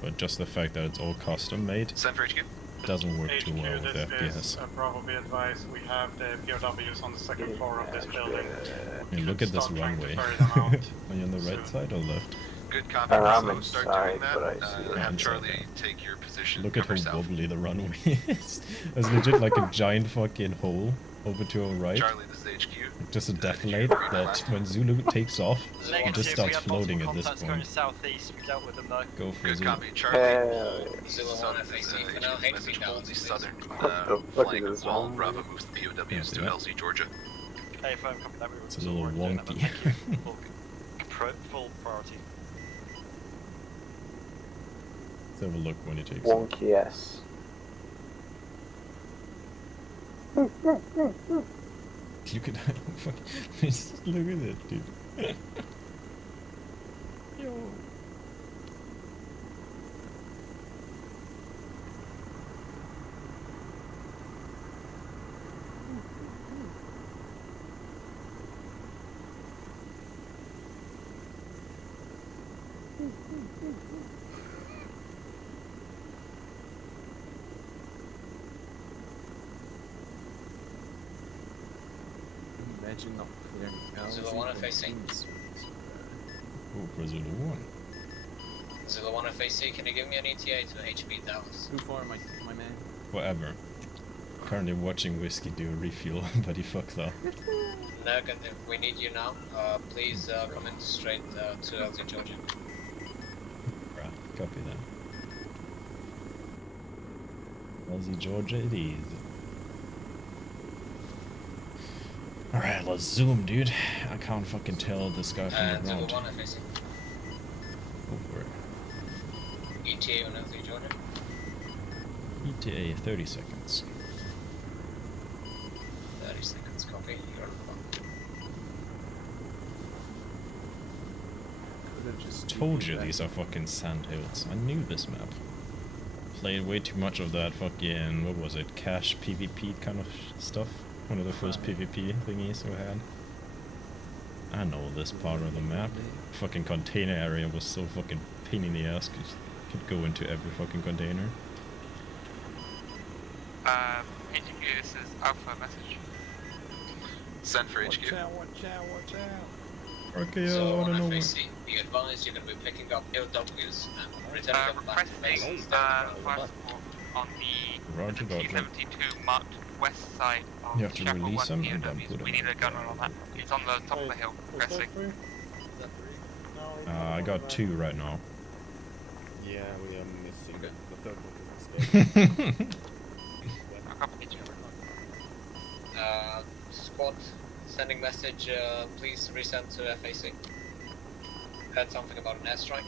But just the fact that it's all custom made Send for HQ. doesn't work too HQ, well with this FPS. is Bravo, be advised, we have the POWs on the second floor of this building. I mean, look at this Start trying to runway. ferry them out. Are you on the right side or left? Good copy. I'm So start inside, doing that. but I see that. Have Charlie take your position. Look at cover how south. wobbly the runway is. There's legit like a giant fucking hole over to our right. Charlie, this is HQ. Just a deflate that when Zulu takes off, it just starts floating at this point. southeast. We dealt with them though. Go for Good Zulu. copy. Charlie. Zulu Sun 1 is FAC for now. message HP holds the please. southern the fuck flank is this while wrong? Bravo moves the POWs to Yeah. LZ, Georgia. Hey, phone copy that. We were It's a little wonky. full priority. Let's have a look when he takes off. Wonky ass. Look at that. Just look at it, dude. Yo. Imagine not clearing Zulu LZ 1 from FAC. teams. Oh, for Zulu 1. Zulu 1 FAC, can you give me an ETA to HP Dallas? Too far, my man. Whatever. Currently watching Whiskey do a refuel, but he fucked up. Negative, we need you now. Please come in straight to LZ Georgia. Right, copy that. LZ Georgia it is. Alright, let's zoom, dude. I can't fucking tell this guy from the Zulu ground. 1 FAC. Go for it. ETA on LZ Georgia. ETA 30 seconds. 30 seconds, copy. You're on the clock. Could've just Told you these are fucking sand hills. I knew this map. Played way too much of that fucking, what was it, cash PvP kind of stuff. One of the first PvP thingies we had. I know this part of the map. Fucking container area was so fucking pain in the ass because you could go into every fucking container. HQ, this is Alpha message. Send for HQ. Watch out, watch out, watch out. Okay, So I don't on know. FAC, be advised you're going to be picking up POWs and returning them back to Requesting base. fire support on the Roger that, mate. T-72 marked west side of You have to Shapur release 1 them and then POWs. put them We need on. a gunner on that. He's on the top of the hill, progressing. I got 2 right now. Yeah, we are missing the third one. Is I'll copy HQ. Squad, sending message, please resend to FAC. Heard something about an airstrike?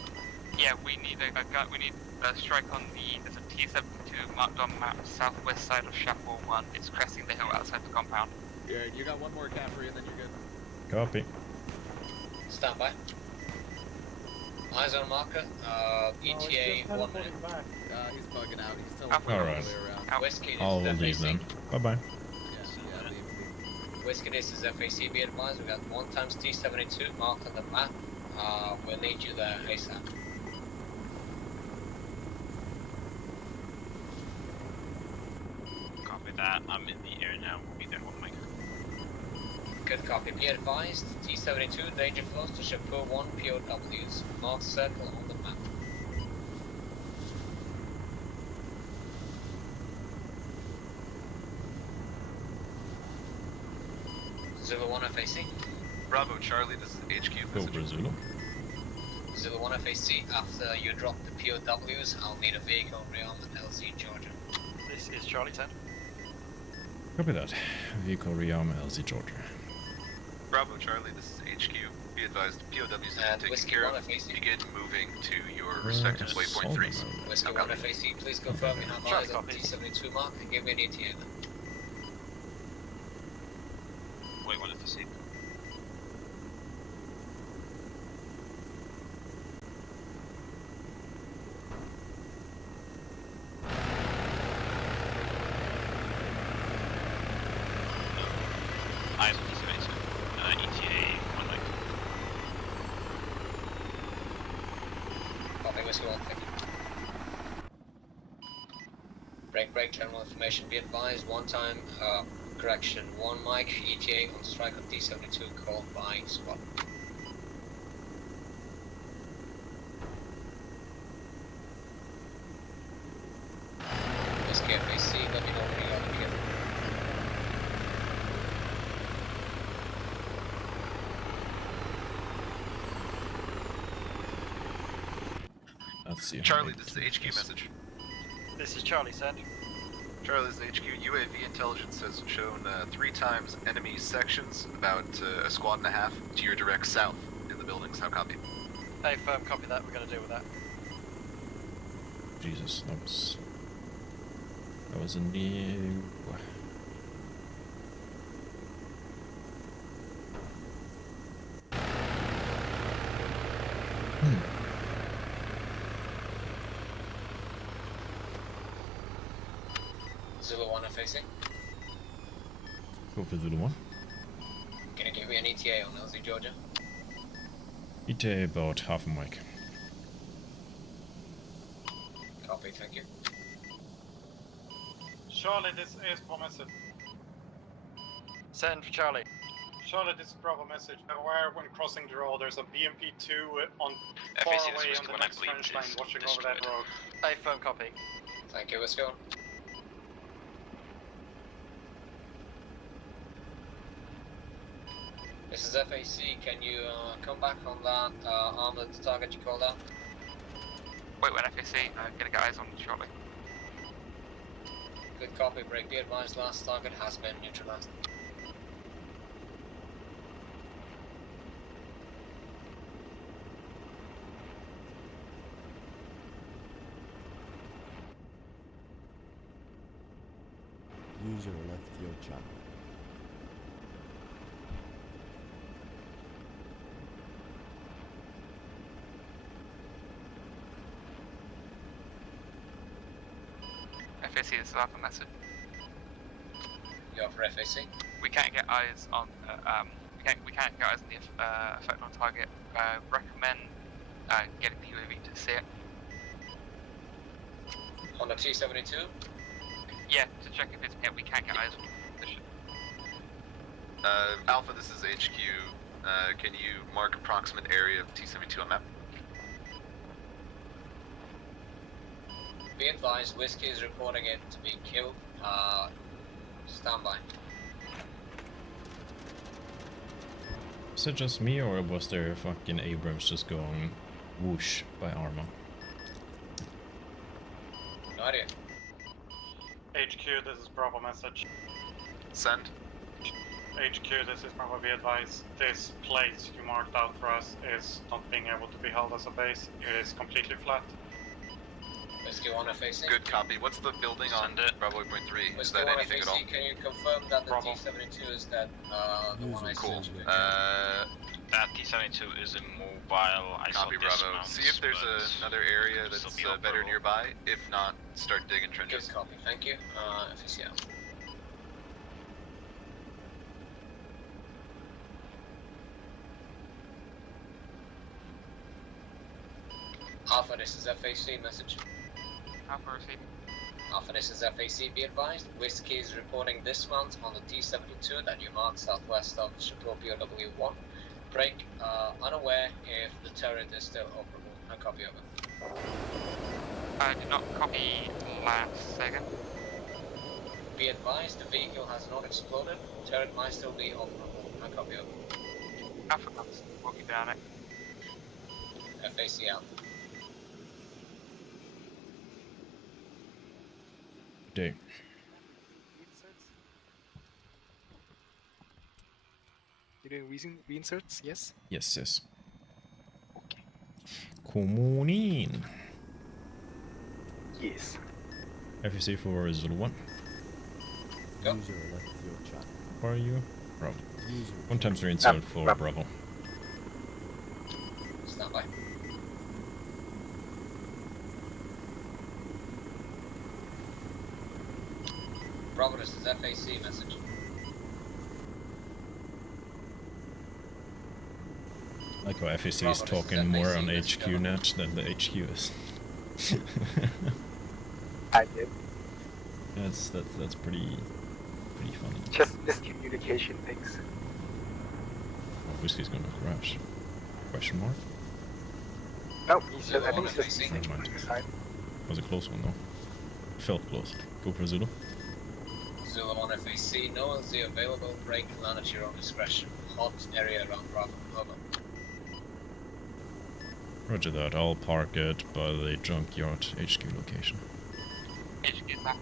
Yeah, we need a gun. We need a strike on the. There's a T-72 marked on map southwest side of Shapur 1. It's cresting the hill outside the compound. Yeah, you got one more cavalry and then you're good. Copy. Stand by. Eyes on marker, ETA 1 minute. He's bugging out. He's telling Alpha. me all the Alright. way around. Whiskey, I'll this is leave FAC. then. Bye bye. Yeah, leave. Whiskey, this is FAC, be advised, we got 1 times T-72 marked on the map. We'll need you there ASAP. Copy that. I'm in the air now. We'll be there one mic. Good copy, be advised, T-72 danger close to Shapur 1 POWs. Marked circle on the map. Zulu 1 FAC. Bravo, Charlie, this is HQ. Go Message. for Zulu. Zulu 1 FAC, after you drop the POWs, I'll need a vehicle rearm at LZ Georgia. This is Charlie 10. Copy that. Vehicle rearm LZ Georgia. Bravo, Charlie, this is HQ. Be advised, POWs have And been taken Whiskey care 1 of. FAC. Begin moving to your respective I waypoint saw 3s. them. Whiskey 1 FAC, please confirm you have eyes on T-72 mark and give me an ETA then. Charlie 1 FSC. Eyes on T72. ETA 1 Mike. Copy, Whiskey 1, thank you. Break, general information, be advised, one time, correction, 1 Mike, ETA on strike on T72, called by squad. Whiskey FAC, let me know when you're going to begin. Let's see. Charlie, this is the HQ message. This is Charlie, send. Charlie, this is the HQ. UAV intelligence has shown 3 times enemy sections, about a squad and a half, to your direct south in the buildings. How copy? Hey, firm, copy that. We're going to deal with that. Jesus, that was a new. Zulu 1 FAC. Go for Zulu 1. Can you give me an ETA on LZ Georgia? ETA about half a mic. Copy, thank you. Charlie, this is Bravo message. Send for Charlie. Charlie, this is Bravo message. Aware when crossing the road, there's a BMP-2 on far FAC, this away was on the the one I next believe trench line, is watching over that road. Hey, firm, copy. Thank you, Whiskey 1. This is FAC, can you come back on that armored target you called out? Wait, when FAC, I'm gonna get eyes on Charlie. Good copy, break. Be advised, last target has been neutralized. User left your channel. FAC, this is Alpha message. You are for FAC? We can't get eyes on we can't get eyes on the effect on target. Recommend getting the UAV to see it. On the T-72? Yeah, to check if it's we can't get eyes on the position. Alpha, this is HQ. Can you mark approximate area of T-72 on map? Be advised, Whiskey is reporting it to be killed. Stand by. Is it just me, or was there fucking Abrams just going whoosh by Arma? No idea. HQ, this is Bravo message. Send. HQ, this is Bravo, be advised. This place you marked out for us is not being able to be held as a base. It is completely flat. Whiskey 1 FAC. Good copy. What's the building on Bravo 8.3? Is Whiskey that 1 anything at all? FAC, can you confirm that the Bravo. T-72 is dead? The one I Cool. sent you? That T-72 is immobile. I saw Copy, Bravo. dismounts, See if there's but another area it'll that's still be better operable. nearby. If not, start digging trenches. Good copy, thank you. FAC out. Alpha, this is FAC message. Alpha receiving. Alpha, this is FAC, be advised. Whiskey is reporting dismount on the T-72 that you marked southwest of Shapur POW1. Break, unaware if the turret is still operable. I copy over. I did not copy last second. Be advised, the vehicle has not exploded. Turret might still be operable. I copy over. Alpha comes. We'll keep an eye on it. FAC out. Day. You're doing reinserts, yes? Yes, yes. Okay. Come on in. Yes. FEC for Zulu 1. Go. User left your channel. How are you? Bravo. 1 times 3 insert for Bravo. Stand by. Bravo, this is FAC message. Like how FAC is Bravo, this is talking more FAC on message, HQ net than the HQ is. I did. That's pretty funny. Just miscommunication things. Oh, Whiskey's gonna crash. Question mark? No, he said I Zulu think on it's just Never mind. side. Was a close one though. Felt close. Go for Zulu. Zulu on FAC, no LZ available, break land at your own discretion. Hot area around Bravo, over. Roger that, I'll park it by the junkyard HQ location. HQ back.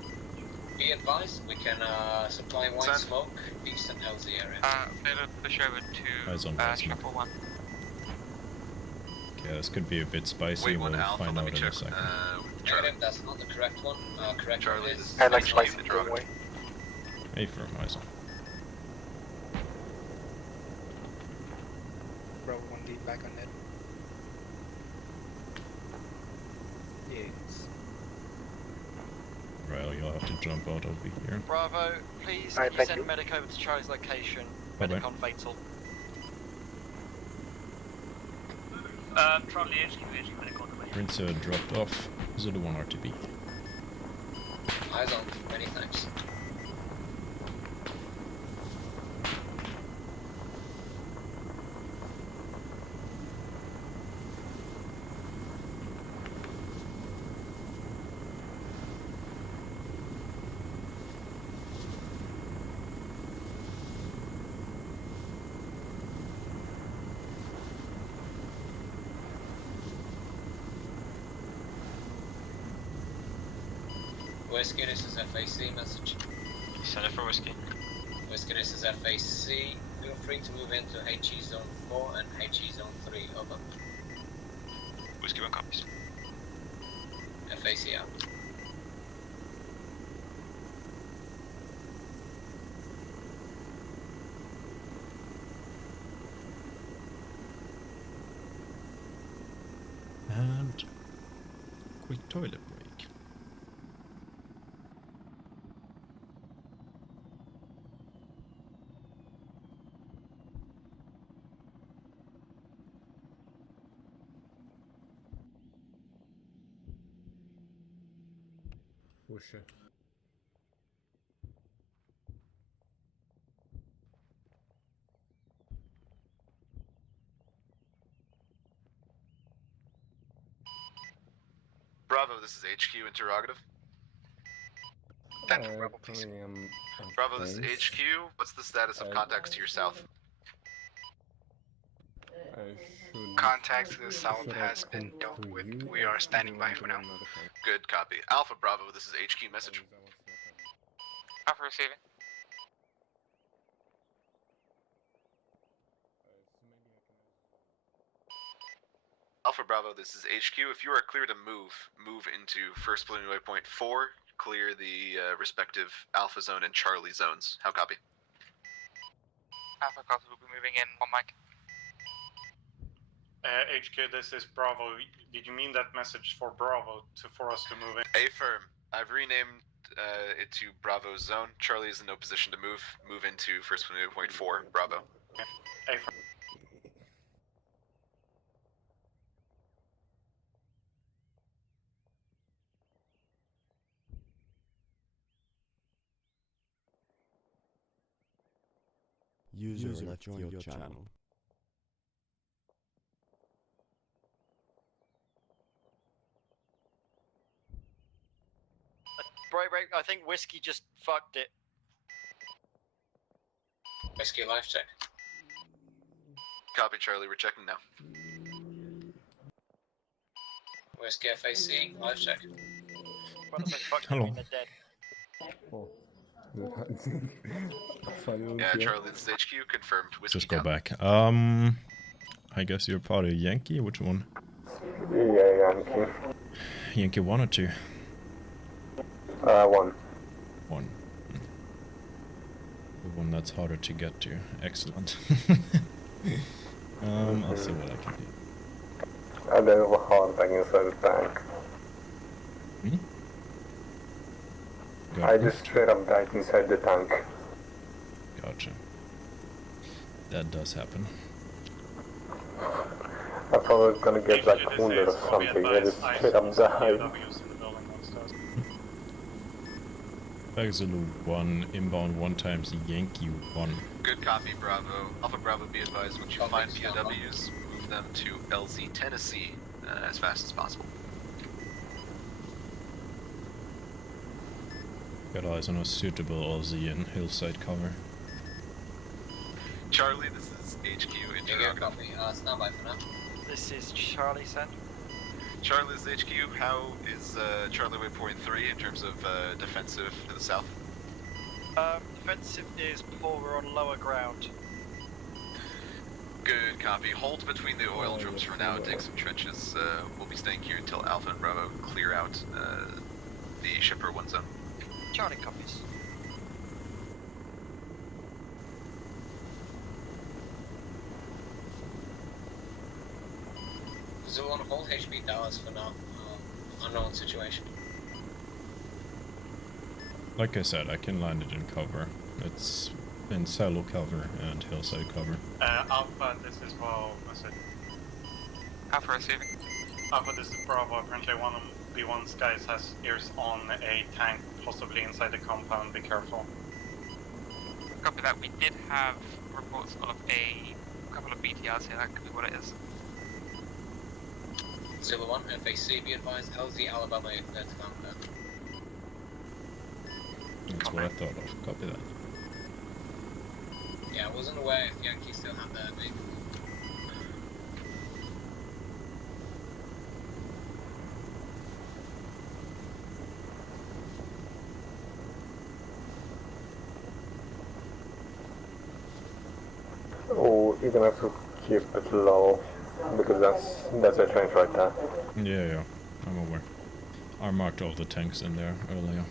Be advised, we can supply white smoke, eastern LZ area. Maybe push over to Eyes on white smoke. Chapel 1. Okay, this could be a bit spicy, Wait, we'll one Alpha, find let out me in a check. second. Negative, that's not the correct one. Correct Charlie, one this is... is I like HQ spicy interrogative. way. Hey, firm, eyes on. Bravo 1 lead back on net. Yes. Right, you'll have to jump out over here. Bravo, please Alright, can you thank send you. medic over to Charlie's location? Bye-bye. Medic on Fatal. Charlie HQ medic on the way. Prince dropped off. Zulu 1 RTB. Eyes on, many thanks. Whiskey, this is FAC message. Send it for Whiskey. Whiskey, this is FAC. Feel free to move into HE Zone 4 and HE Zone 3, over. Whiskey 1 copies. FAC out. And quick toilet break. Oh shit. Bravo, this is HQ interrogative. Currently I'm Bravo, this is thanks. HQ. What's the status of contacts to your south? Contact to the south has been dealt with. We are standing by for now. Good copy. Alpha Bravo, this is HQ message. Alpha receiving. Alpha Bravo, this is HQ. If you are clear to move into first platoon waypoint 4. Clear the respective Alpha zone and Charlie zones. How copy? Alpha copy will be moving in on mic. HQ, this is Bravo. Did you mean that message for Bravo for us to move in? Affirm. I've renamed it to Bravo zone. Charlie is in no position to move. Move into first platoon waypoint 4. Bravo. Affirm. User left your channel. Break, I think Whiskey just fucked it. Whiskey life check. Copy, Charlie. We're checking now. Whiskey FAC, life check. One of us fucked Hello. in the dead. Oh. Yeah, Charlie, this is HQ. Confirmed. Whiskey Just go down. back. I guess you're part of Yankee. Which one? Yeah, Yankee. Yankee 1 or 2? 1. 1. The one that's harder to get to. Excellent. I'll see what I can do. I don't have a hard back inside the tank. I just straight up died inside the tank. Gotcha. That does happen. I thought I was gonna get like wounded or something. I just straight up died. Back Zulu 1, inbound 1 times Yankee 1. Good copy, Bravo. Alpha Bravo, be advised, once you find POWs, move them to LZ Tennessee as fast as possible. Got eyes on a suitable Aussie and hillside cover. Charlie, this is HQ interrogative. Copy. Stand by for now. This is Charlie, send. Charlie, this is HQ. How is Charlie Waypoint 3 in terms of defensive to the south? Defensive is poor, we're on lower ground. Good copy. Hold between the oil drums for now, dig some trenches. We'll be staying here until Alpha and Bravo clear out the Shapur 1 zone. Charlie copies. Zulu on hold HP Dallas for now. Unknown situation. Like I said, I can land it in cover. It's in silo cover and hillside cover. Alpha, this is Alpha receiving. Alpha, this is Bravo. Apparently one of B1's guys has ears on a tank, possibly inside the compound. Be careful. Copy that. We did have reports of a couple of BTRs here. That could be what it is. Zulu 1, FAC, be advised, LZ Alabama at combat. That's what I thought of. Copy that. Yeah, I wasn't aware if Yankees still have their vehicle. Oh, you're gonna have to keep it low, because that's a trench right there. Yeah, I'm aware. I marked all the tanks in there earlier.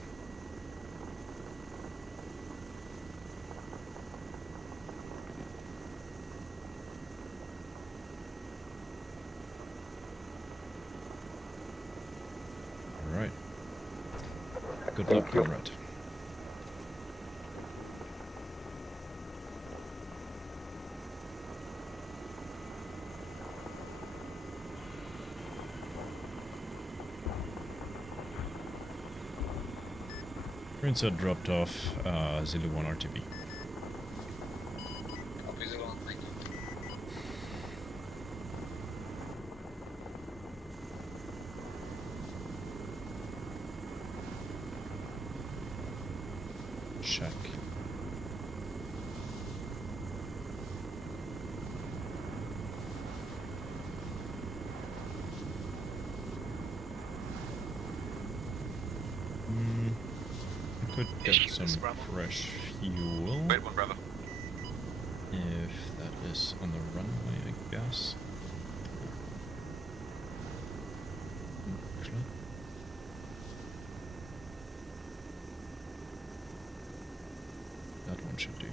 Alright. Good luck, comrade. Prince had dropped off Zulu 1 RTB. Copy Zulu 1, thank you. Check. Could get some fresh fuel. Wait, 1 Bravo. If that is on the runway, I guess. Actually. That one should do.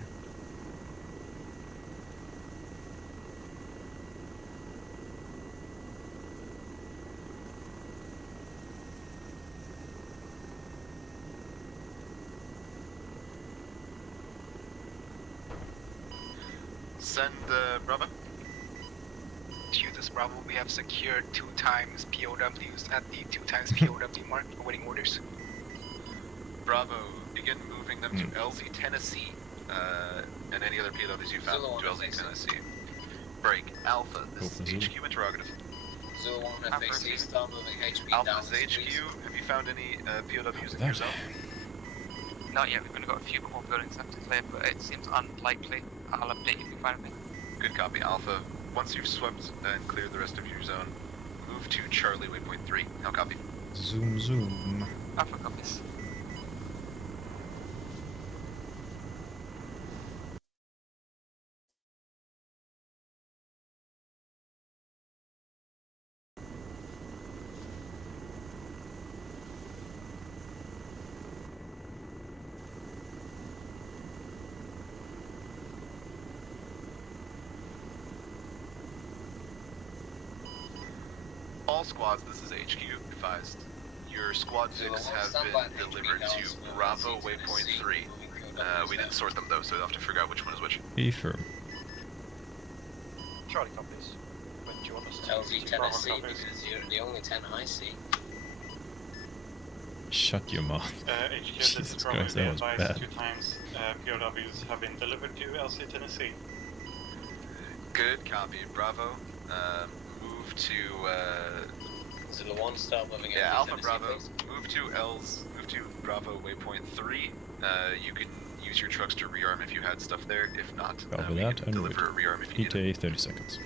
Send Bravo. This Bravo, we have secured 2 times POWs at the 2 times POW mark, awaiting orders. Bravo, begin moving them to LZ Tennessee, and any other POWs you found to LZ Tennessee. Break. Alpha, this is HQ interrogative. Zulu 1, FAC, start moving HP Alpha, down. this is HQ. Have you found any POWs in your zone? Not yet. We've only got a few core buildings left to clear, but it seems unlikely. I'll update you if we find anything. Good copy, Alpha. Once you've swept and cleared the rest of your zone, move to Charlie Waypoint 3. How copy? Zoom, zoom. Alpha copies. All squads, this is HQ advised. Your squad picks have been delivered to Bravo Waypoint 3. We didn't sort them though, so I'll have to figure out which one is which. Be firm. Charlie copies. When do you want us to LZ Tennessee, because you're the only 10 I see. Shut your mouth. HQ, this is Jesus probably Christ, that was advised bad. 2 times. POWs have been delivered to LC Tennessee. Good copy, Bravo. Move to Zulu 1, start moving yeah, LZ Alpha Tennessee, Bravo. please. Move to Bravo Waypoint 3. You can use your trucks to rearm if you had stuff there. If not, Copy we that, can and deliver a rearm if you need it. ETA 30 seconds.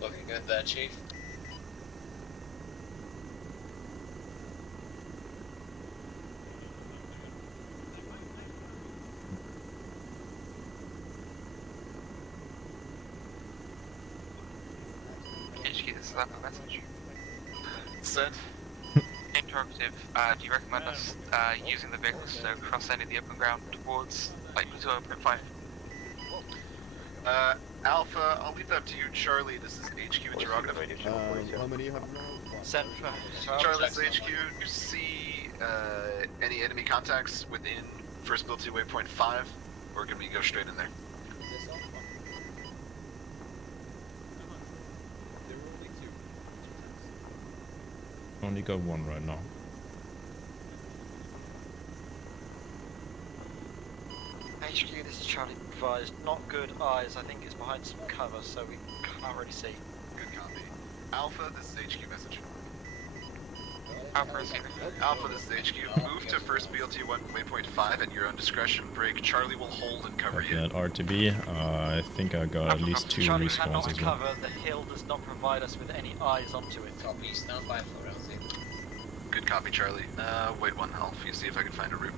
Looking good there, Chief. HQ, this is a message. Send. Interrogative, do you recommend us using the vehicles to cross any of the open ground towards, like, Platoon 0.5? Alpha, I'll leave that up to you. Charlie, this is HQ interrogative. How many you have now? Send for Charlie, this is HQ. Do you see any enemy contacts within First Ability Waypoint 5? Or can we go straight in there? Only got one right now. HQ, this is Charlie advised. Not good eyes. I think it's behind some cover, so we can't really see. Good copy. Alpha, this is HQ message. Alpha receiving. Alpha, this is HQ. Move to First BLT 1 Waypoint 5 at your own discretion. Break. Charlie will hold and cover Copy you. that RTB. I think I got at least 2 Charlie, we cannot respawns as well. cover. The hill does not provide us with any eyes onto it. Copy, stand by for LZ. Good copy, Charlie. Wait one half. You see if I can find a route.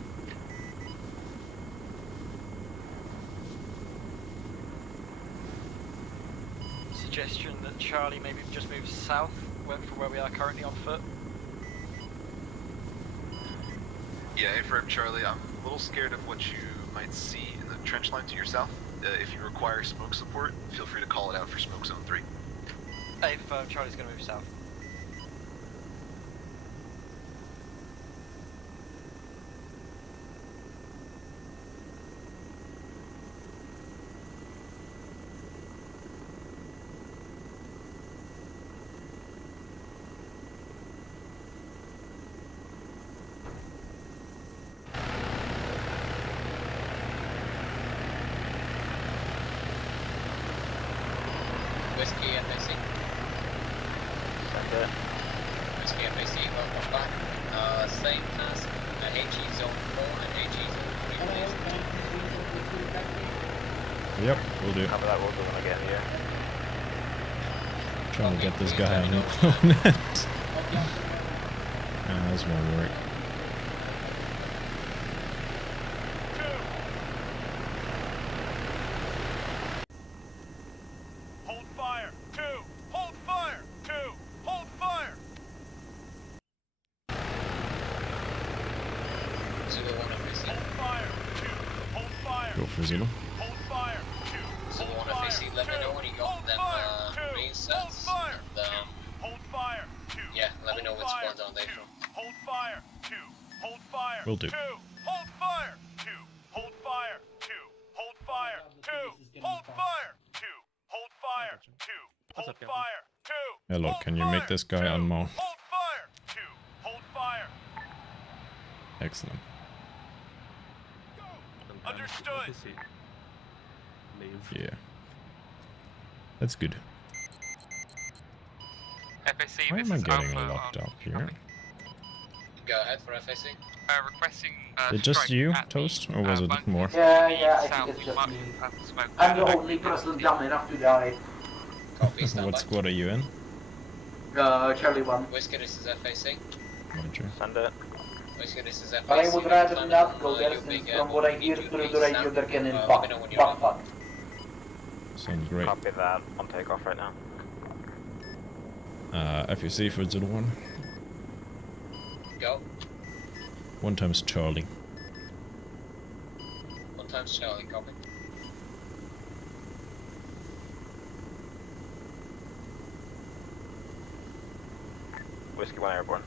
Suggestion that Charlie maybe just moves south from where we are currently on foot. Yeah, affirm, Charlie. I'm a little scared of what you might see in the trench line to your south. If you require smoke support, feel free to call it out for Smoke Zone 3. If Charlie's going to move south. Whiskey FAC. Whiskey FAC, welcome back. Same task, HE Zone 4 and HE Zone 3, please. Yep, we'll do. Cover that water when I get here. Trying to get this guy on it. This won't work. Hold fire! 2! Hold fire! 2! Hold fire! Zulu 1 FAC. Hold fire! 2! Hold fire! Go for Zulu. Hold fire! 2! Zulu 1 FAC, let me know when you got them green sets. And, Hold fire! 2! yeah, let me know which squads are they from. Hold fire! 2! Hold fire! Will do. 2! Hold fire! 2! Hold fire! 2! Hold fire! 2! Hold fire! 2! Hold fire! 2! Hold fire! 2! Hello, can you make this guy unmount? Hold fire! 2! Hold fire! Excellent. Understood! Yeah. That's good. FAC, Why this am I is getting Alpha locked on up here? Go ahead for FAC. requesting Is it just strike you, at Toast, or was it more? Yeah, I south. think it's We just mark me. smoke. I'm the only person dumb enough to die. Copy, stand What by. squad are you in? Charlie 1. Whiskey, this is FAC. Roger. Send it. Whiskey, this is But I FAC. would rather Time not on, go there you since being from able what I to hear lead through your the base radio there can let me know when you're ready. backfuck. Sounds great. Copy that. On takeoff right now. FEC for Zulu 1. Go. 1 times Charlie. 1 times Charlie, copy. Whiskey 1 airborne.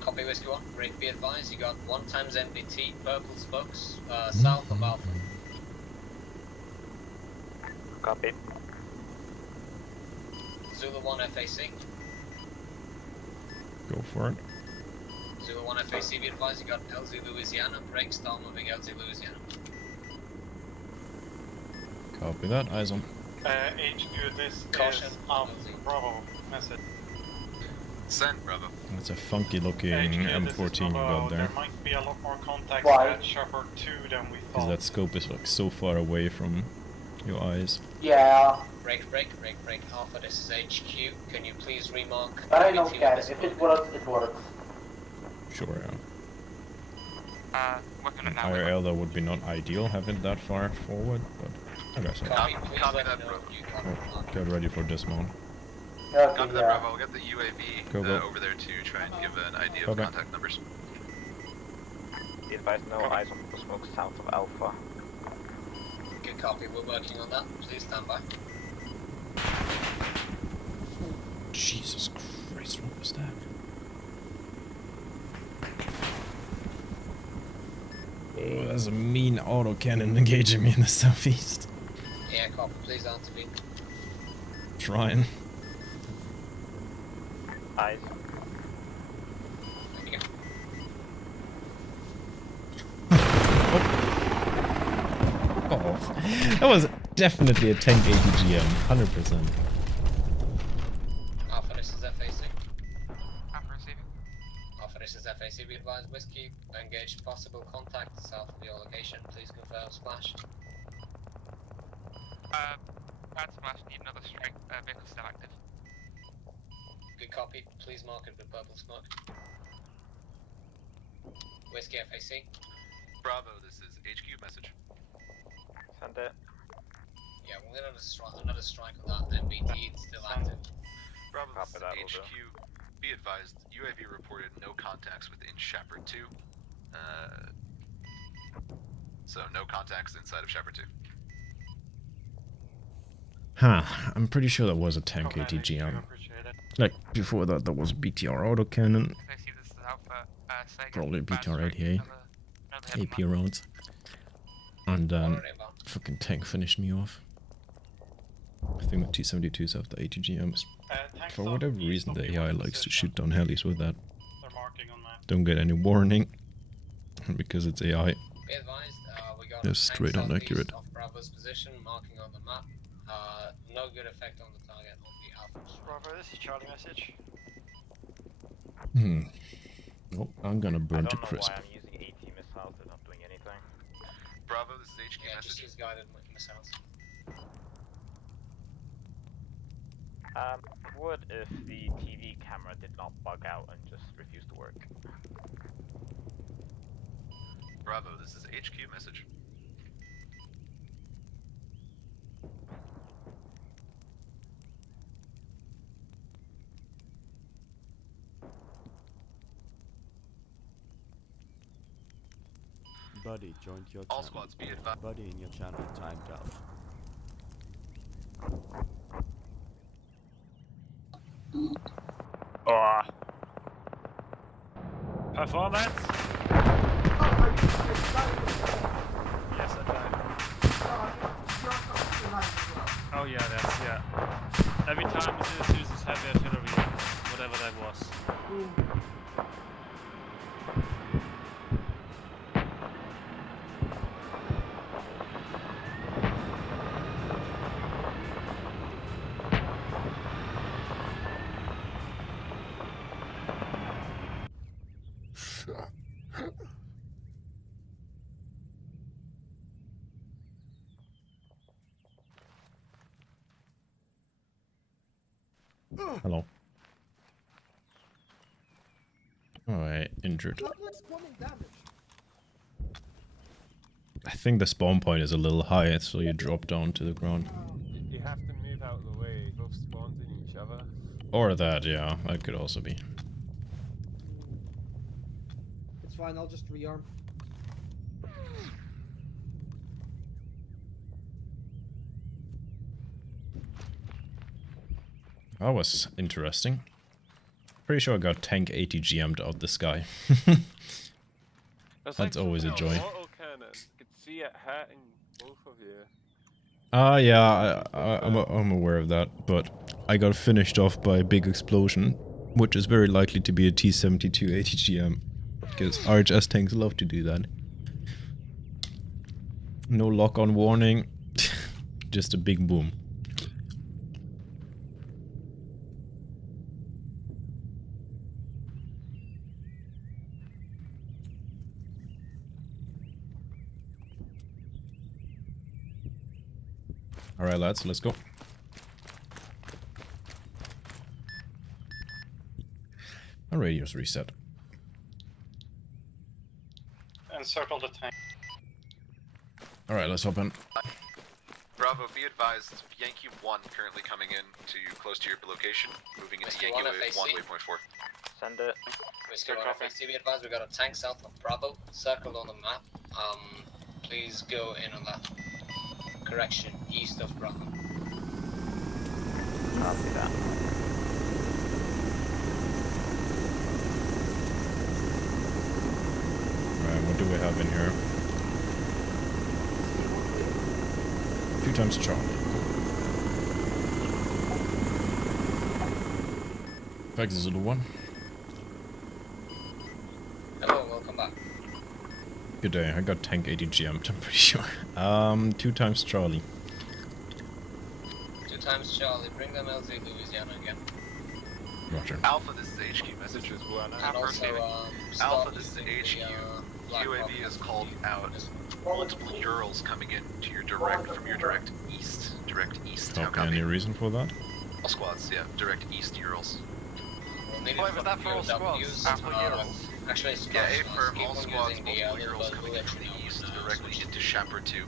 Copy Whiskey 1. Break, be advised, you got 1 times MBT, purple spokes, south of Alpha. Copy. Zulu 1 FAC. Go for it. Zulu 1 FAC, be advised, you got LZ Louisiana, break, start moving LZ Louisiana. Copy that. Eyes on. HQ, this Caution. is Bravo message. Send, Bravo. That's a funky looking HQ, this is M14 you Bravo. got there. There might be a lot more contacts Why? at Shapur 2 than we Because thought. that scope is like so far away from your eyes. Yeah, Break. Alpha, this is HQ. Can you please remark? but I don't MBT care. with this If one? it works, it works. Sure, Working on it now. Higher Elder would be not ideal having that far forward, but I guess I'll Copy, please Copy let that, me know bro. when you got get ready for dismount. Okay, Copy that, yeah. Bravo. We'll get the UAV Go, go. over there to try and give an idea of Copy. contact numbers. Be advised, no eyes on the smoke south of Alpha. Good copy, we're working on that. Please stand by. Jesus Christ, what was that? Oh, that's a mean autocannon engaging me in the southeast. Yeah, copy, please answer me. Trying. Eyes. There you go. Oh, that was definitely a tank ATGM, 100%. Alpha, this is FAC. Alpha receiving. Alpha, this is FAC. Be advised, Whiskey. Engage possible contact south of your location. Please confirm splash. Bad splash, need another strike. Vehicle still active. Good copy. Please mark it with purple smoke. Whiskey FAC. Bravo, this is HQ message. Send it. Yeah, we're gonna another strike on that MBT. It's still active. Bravo, this Copy that, will is do. HQ. Be advised, UAV reported no contacts within Shapur 2. So no contacts inside of Shapur 2. Huh, I'm pretty sure that was a tank Copy that, HQ, ATGM. appreciate it. Like, before that, that was BTR autocannon, So I see this is Alpha. Sega, probably bad BTR strike, 88, another heavy AP rounds. And then, Already about. fucking tank finished me off. I think the T-72s have the ATGMs. Tanks For up whatever east reason, of the your AI likes to position. shoot down helis with that. They're marking on map. Don't get any warning, because it's AI. Be advised, we got Just tank straight on southeast accurate. of Bravo's position, marking on the map. No good effect on the target on the Alpha. Bravo, this is Charlie message. Oh, I'm gonna burn to I don't know crisp. why I'm using AT missiles, they're not doing anything. Bravo, this is HQ Yeah, just message. use guided missiles. Would if the TV camera did not bug out and just refuse to work. Bravo, this is HQ message. Buddy joined your All channel. squads, be advised. Buddy in your channel timed out. Oh. Performance? Yes, I died. Oh yeah, that's, yeah. Every time Zeus uses heavy artillery, whatever that was. Hello. Alright. definitely injured. Stop like spawning damage. I think the spawn point is a little high, so you drop down to the ground. You have to move out of the way. Both spawns in each other. Or that, yeah, that could also be. It's fine, I'll just rearm. That was interesting. Pretty sure I got tank 80 GM'd out the sky. That's always a joy. Cannon. Could see it hitting both of you. Yeah, I'm aware of that, but I got finished off by a big explosion, which is very likely to be a T-72 ATGM, because RHS tanks love to do that. No lock-on warning, just a big boom. Alright lads, let's go. Our radio's reset. Encircle the tank. Alright, let's hop in. Bravo, be advised, Yankee 1 currently coming in to close to your location, moving into Whiskey Yankee 1 FAC. 1 waypoint 4. Send it. Whiskey 1 FAC, be advised, we got a tank south of Bravo, circled on the map. Please go in on that. Correction, east of Bravo. Copy that. Right, what do we have in here? 2 times Charlie. Fact is Zulu 1. Hello, welcome back. Good day, I got tank 80 GM'd, I'm pretty sure. 2 times Charlie. 2 times Charlie, bring them LZ Louisiana again. Roger. Alpha, this is HQ message. And also, Alpha, this is HQ. UAV has called out multiple Urals coming in to your direct, from your direct east. Direct east, how Okay, copy? any reason for that? All squads, yeah, direct east Urals. We'll need Oh, it was that for all POWs, squads? Multiple Urals? Actually, it's Yeah, close, affirm, keep all on squads, using the, multiple little Urals bug coming in from the east, directly into Shapur 2.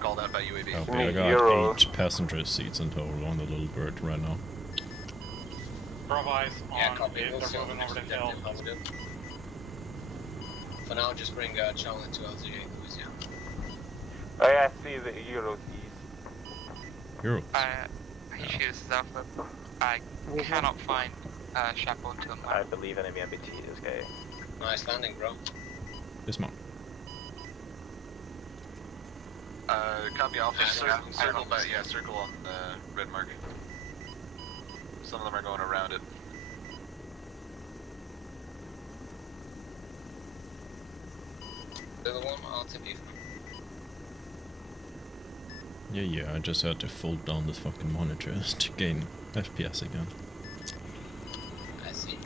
Called out by UAV. Okay, I got 8 passenger seats in total on the little bird right now. Improvise Yeah, on copy. if We'll they're see moving over the hill. For now, just bring Charlie to LZ Louisiana. Oh yeah, I see the Euros Euro. HQ, this is Alpha. I cannot find Shapur until now. I believe enemy MBT is gay. Nice landing, bro. Dismount. Copy Alpha, circle by, yeah, circle on the red mark. Some of them are going around it. The other one, RTP. Yeah, I just had to fold down the fucking monitors to gain FPS again. I see.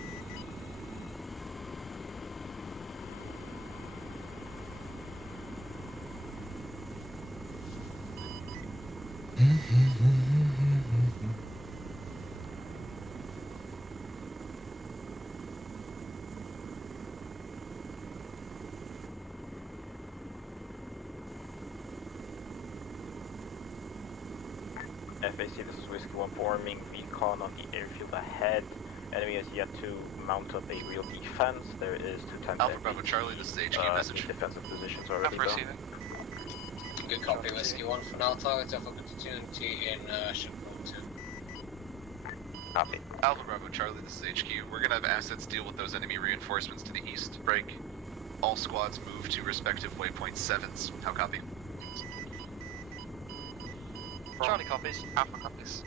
FAC, this is Whiskey 1 forming recon on the airfield ahead. Enemy has yet to mount up a real defense. There is 2 times Alpha Bravo Charlie, this is HQ message. Defensive positions already though. Good copy, Whiskey 1. For now, targets of opportunity in Shapur 2. Copy. Alpha Bravo Charlie, this is HQ. We're gonna have assets deal with those enemy reinforcements to the east. Break. All squads move to respective waypoint 7s. How copy? Charlie copies, Alpha copies.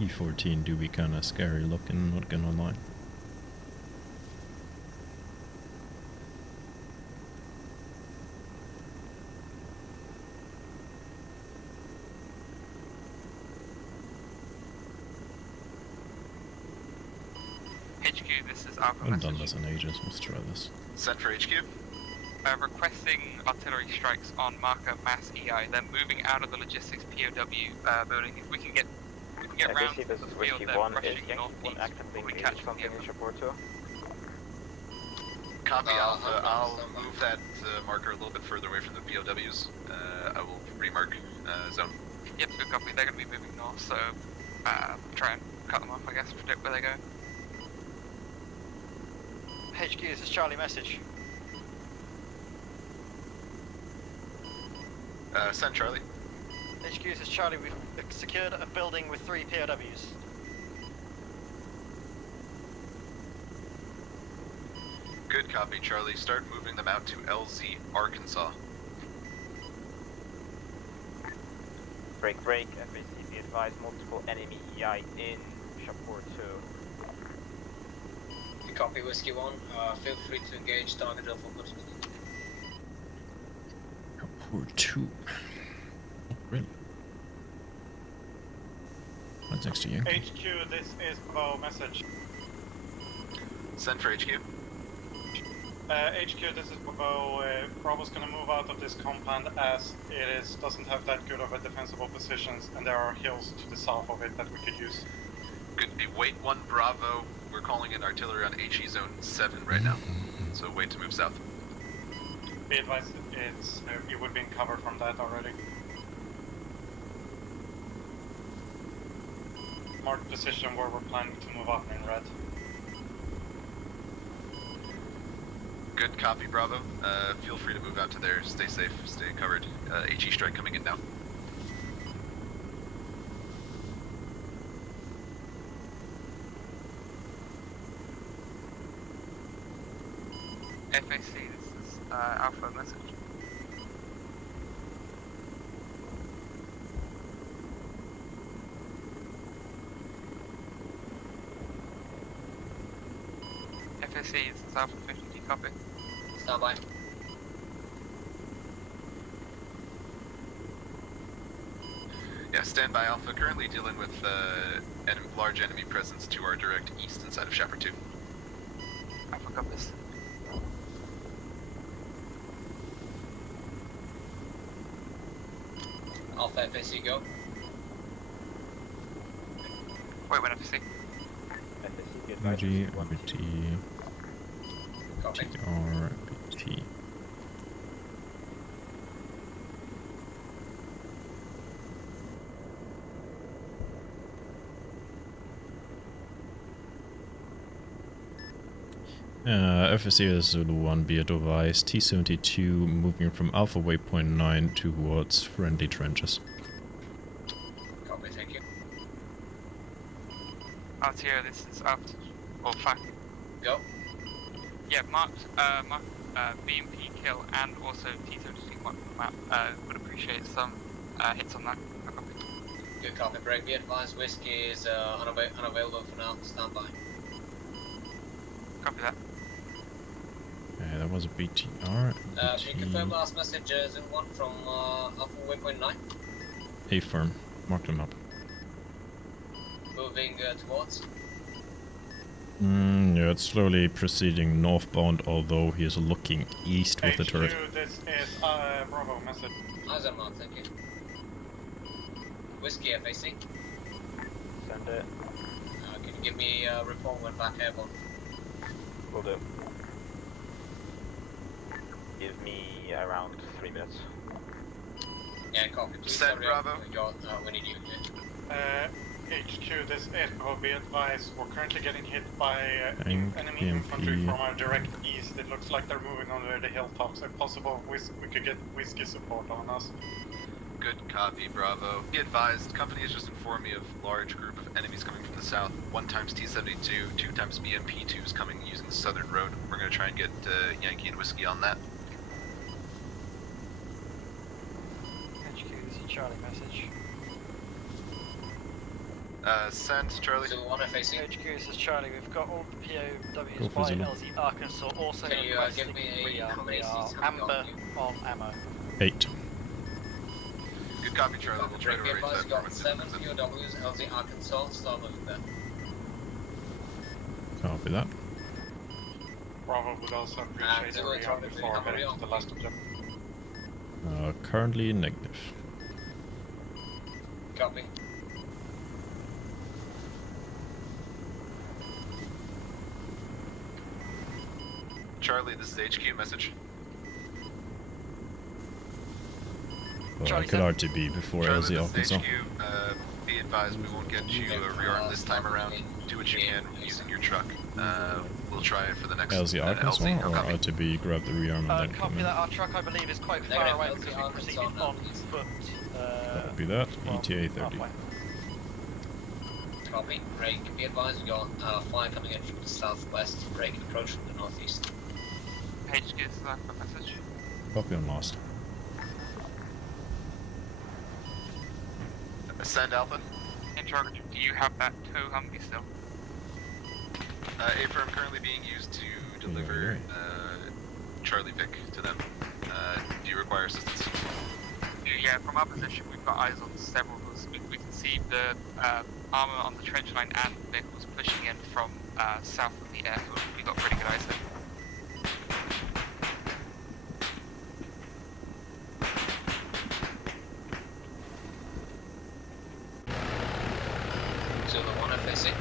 E14 do be kinda scary looking, not gonna lie. HQ, this is Alpha I haven't done message. this in ages, let's try this. Sent for HQ. Requesting artillery strikes on marker mass EI. They're moving out of the logistics POW building. If we can get round FAC, to this the is field, Whiskey they're 1. Is rushing Yankee 1 northeast. actively We needed catch something in Shapur 2? Copy Alpha. I'll move that marker a little bit further away from the POWs. I will remark zone. Yep, good copy. They're going to be moving north, so try and cut them off, I guess, predict where they go. HQ, this is Charlie message. Send Charlie. HQ, this is Charlie. We've secured a building with 3 POWs. Good copy, Charlie. Start moving them out to LZ, Arkansas. Break. FAC, be advised, multiple enemy EI in Shapur 2. Copy Whiskey 1. Feel free to engage target Alpha Button. Or 2. Oh, really? What's next to you? HQ, this is Bravo message. Send for HQ. HQ, this is Bravo. Bravo's gonna move out of this compound as it doesn't have that good of a defensible positions, and there are hills to the south of it that we could use. Good. Wait 1 Bravo. We're calling in artillery on HE zone 7 right now. So wait to move south. Be advised, you would be in cover from that already. Mark position where we're planning to move up in red. Good copy, Bravo. Feel free to move out to there. Stay safe, stay covered. HE strike coming in now. FAC, this is Alpha message. FAC, this is Alpha 50, copy. Stand by. Yeah, stand by Alpha. Currently dealing with large enemy presence to our direct east inside of Shapur 2. Alpha copies. Alpha FAC go. Wait, when FAC? FAC, be advised, RG, this is 1. RBT, Copy. TR, BT. FSC is Zulu 1, be advised, T-72 moving from Alpha Waypoint 9 towards friendly trenches. Copy, thank you. RTO, this is Alpha. Or fact. Go. Yeah, marked BMP kill and also T-72 marked on the map. Would appreciate some hits on that. Copy. Good copy, break. Be advised, Whiskey is unavailable for now. Stand by. Copy that. Okay, that was a BTR. Can you BT. confirm last message, Zoom 1 from Alpha Waypoint 9? A firm. Mark them up. Moving towards? Yeah, it's slowly proceeding northbound, although he is looking east with the turret. HQ, this is Bravo message. Eyes on mark, thank you. Whiskey FAC. Send it. Can you give me a report when back airborne? Will do. Give me around 3 minutes. Yeah, copy. Please Send hurry up. Bravo. We need you. HQ, this is Bravo. Be advised, we're currently getting hit by Tank, enemy BMP. infantry from our direct east. It looks like they're moving under the hilltops. If possible, we could get Whiskey support on us. Good copy, Bravo. Be advised, company has just informed me of large group of enemies coming from the south. 1 times T-72, 2 times BMP-2s coming using the southern road. We're going to try and get Yankee and Whiskey on that. HQ, this is Charlie message. Send, Charlie. Zulu 1 FAC. HQ, this is Charlie. We've got all the Go POWs for by Zulu. LZ Arkansas also Can you requesting give me a rearm. how many They are seats have you got amber on ammo. 8. Good copy, Charlie. We'll try to Break arrange advice, that got for 7 POWs, LZ Arkansas, start moving there. Copy that. Bravo would also appreciate a Zulu, rearm target before ready, getting how to the last objective. Currently negative. Copy. Charlie, this is HQ message. Well, I could RTB before Charlie, LZ this Arkansas. is HQ. Be advised, we won't get you a rearm this time around. Do what you can using your truck. We'll try it for the next LZ Arkansas LZ. or RTB grab the rearm and then come Copy in? that. Our truck, I believe, is quite far Negative, away LZ because we proceeded Arkansas, on foot. Copy that. ETA 30. halfway. Copy. Break. Be advised, we got fire coming in from the southwest. Break approach from the northeast. HQ, this is a message. Copy on last. Send Alpha. In charge, do you have that tow Humvee still? A-firm currently being used to deliver Charlie Vic to them. Do you require assistance? Yeah, from our position, we've got eyes on several of us. We can see the armor on the trench line and vehicles pushing in from south of the airfield. We've got pretty good eyes there. Zulu 1 FAC.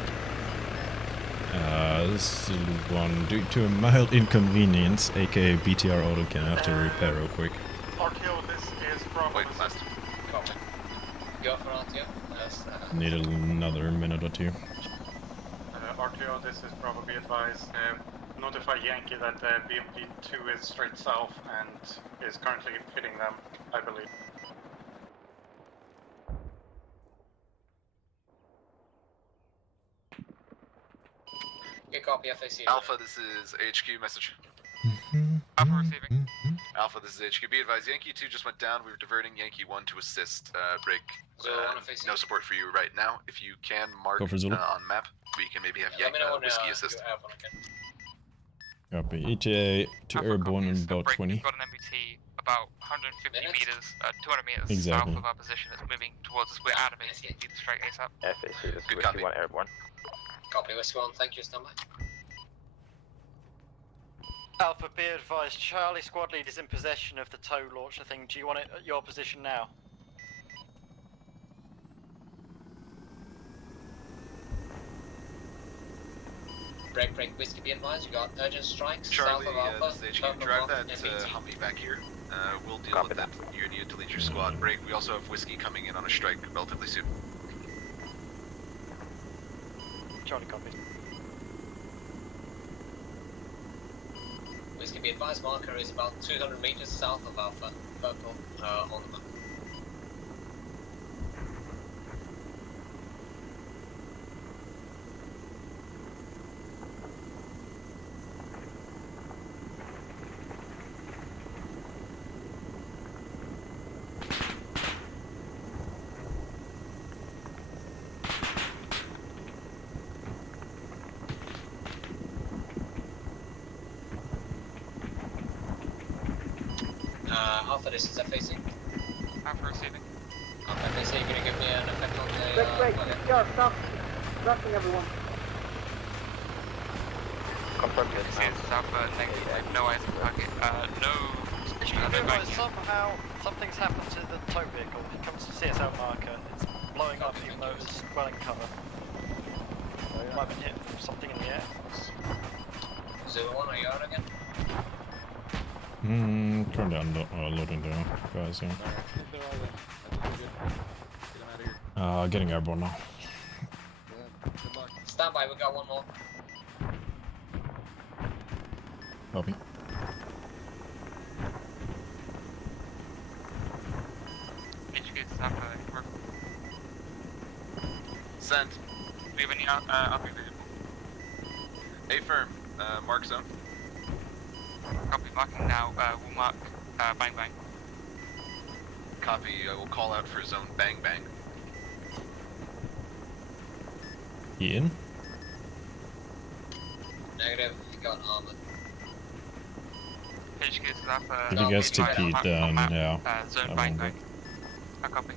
This is one due to a mild inconvenience, aka BTR auto can have to repair real quick. RTO, this is Bravo. Wait, last. Copy. Go for RTO. Yes, Need another minute or two. RTO, this is Bravo, be advised. Notify Yankee that BMP-2 is straight south and is currently hitting them, I believe. Good copy, FAC. Alpha, this is HQ message. Alpha receiving. Alpha, this is HQ. Be advised, Yankee 2 just went down. We were diverting Yankee 1 to assist. Break. No support for you right now. If you can mark Go for Zulu. on map, we can maybe have Let me know when Whiskey assist. you have one again. Copy. ETA to Alpha airborne in copies. about Break, 20. We've got an MBT about 150 meters, 200 meters Exactly. south of our position. It's moving towards us. We're out of AC. Need to strike ASAP. FAC, this is Good Whiskey copy. 1 airborne. Copy, Whiskey 1, thank you, standby. Alpha, be advised, Charlie squad lead is in possession of the tow launcher thing. Do you want it at your position now? Break, Whiskey, be advised, you got urgent strikes, Charlie, south of Alpha, this is HQ. purple Drive mark, that MBT. Humvee back here. We'll deal Copy with that. You're needed to lead your squad. Break. We also have Whiskey coming in on a strike relatively soon. Charlie copies. Whiskey, be advised, marker is about 200 meters south of Alpha, purple, on the map. Alpha, this is FAC. Alpha receiving. Alpha, FAC, you're gonna give me an effect on the... Stop. Dropping everyone. Confirm This this. is Alpha negative. I have no eyes on target. No suspicion of it back here. Somehow, something's happened to the tow vehicle. It comes to CSL marker. It's blowing up even though it's well in cover. It might have been hit from something in the air. Zulu 1, are you out again? Turn down loading the guys here. Getting airborne now. Stand by, we got one more. Copy. HQ, this is Alpha. Send. Do we have any Alpha visible? A-firm. Mark zone. Copy, marking now. We'll mark bang bang. Copy. I will call out for zone bang bang. He in? Negative, you got armored. HQ is Alpha. If you guys TP, then yeah. Zone I bang won't bang. I copy.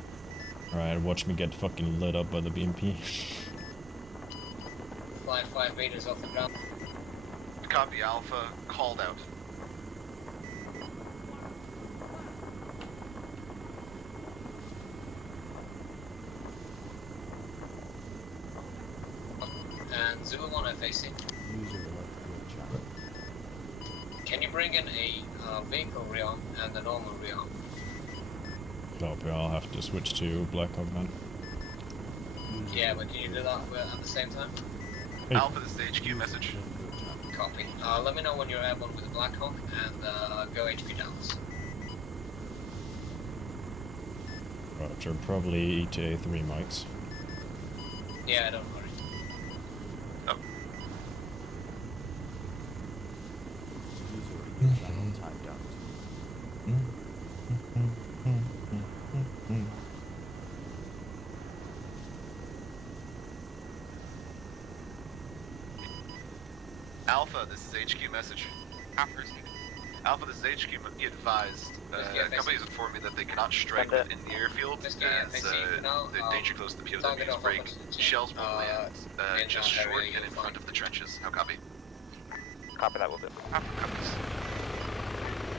Alright, watch me get fucking lit up by the BMP. Fly 5 meters off the ground. Copy Alpha, called out. And Zulu 1 FAC. Can you bring in a vehicle rearm and the normal rearm? Copy, I'll have to switch to Black Hawk then. Yeah, but can you do that at the same time? Hey. Alpha, this is HQ message. Copy. Let me know when you're airborne with the Black Hawk and go HP downs. Roger, probably ETA 3 mics. Yeah, don't worry. Oh. Alpha, this is HQ message. Alpha, this is HQ. Be advised. Companies informed me that they cannot strike within the airfield as the danger close to the POWs break. Shells will land just short and in front of the trenches. How copy? Copy that, will do.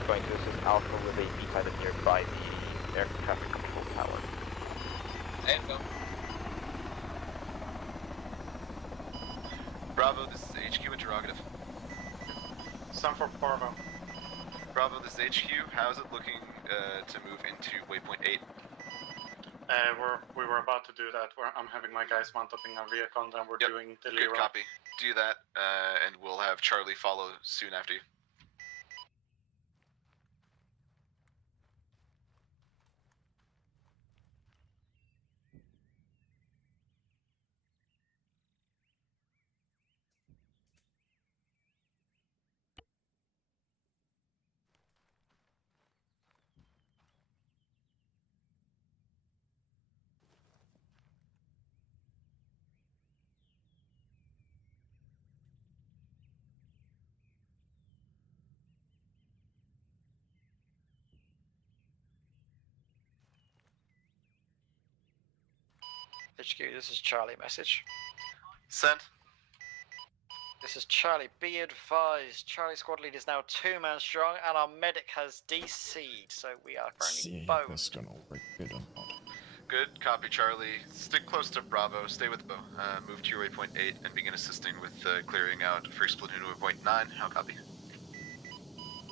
Going to assist Alpha with a V-pilot nearby the air traffic control tower. There you go. Bravo, this is HQ interrogative. Some for Bravo. Bravo, this is HQ. How is it looking to move into waypoint 8? We were about to do that. I'm having my guys mount up in our vehicle and then we're doing the Good Leroy. copy. Do that, and we'll have Charlie follow soon after you. HQ, this is Charlie message. Sent. This is Charlie. Be advised, Charlie squad lead is now 2-man strong, and our medic has DC'd, so we are currently boned. That's gonna work good or not. Good copy, Charlie. Stick close to Bravo. Stay with Bo. Move to your waypoint 8 and begin assisting with clearing out first platoon to waypoint 9. How copy?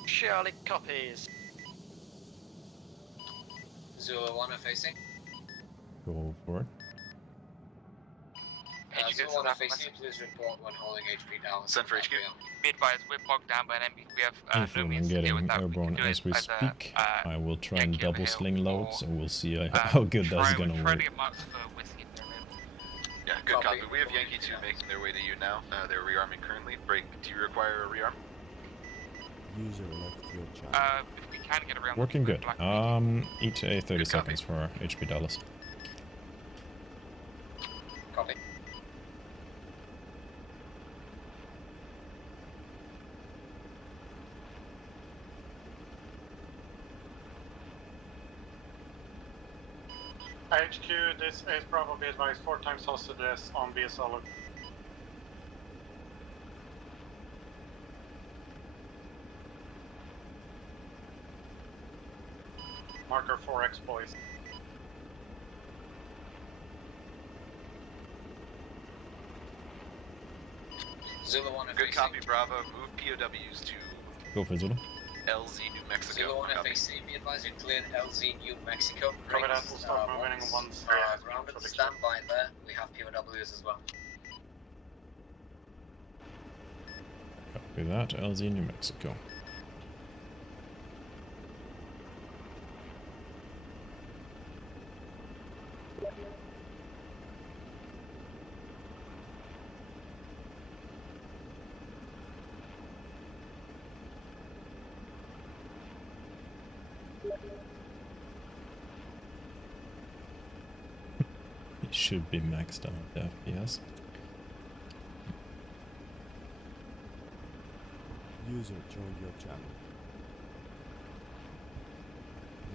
Charlie copies. Zulu 1 FAC. Go for it. Zulu 1 FAC, please report when holding HP down. Send for HQ. Be advised, we're bogged down by an enemy. We have If no I'm means to deal with getting that. airborne can do as it we either, speak, I will try and Yankee over double hill sling load, or, so we'll see how good that's gonna Try work. to get marks for whiskey if they're available. Yeah, good copy. We have Yankee 2 making their way to you now. They're rearming currently. Break, do you require a rearm? User left your channel. If we can get around. Working good. ETA 30 seconds for HP Dallas. Copy. HQ, this is probably advised 4 times hostages on BSL. Marker 4X boys. Zulu 1 FAC. Good copy, Bravo. Move POWs to Go for Zulu. LZ, New Mexico. Zulu 1 Copy. FAC, be advised you cleared LZ New Mexico. Copy that, we'll start moving once grounded, stand by there. We have POWs as well. Copy that. LZ New Mexico. It should be maxed out the FPS. User joined your channel.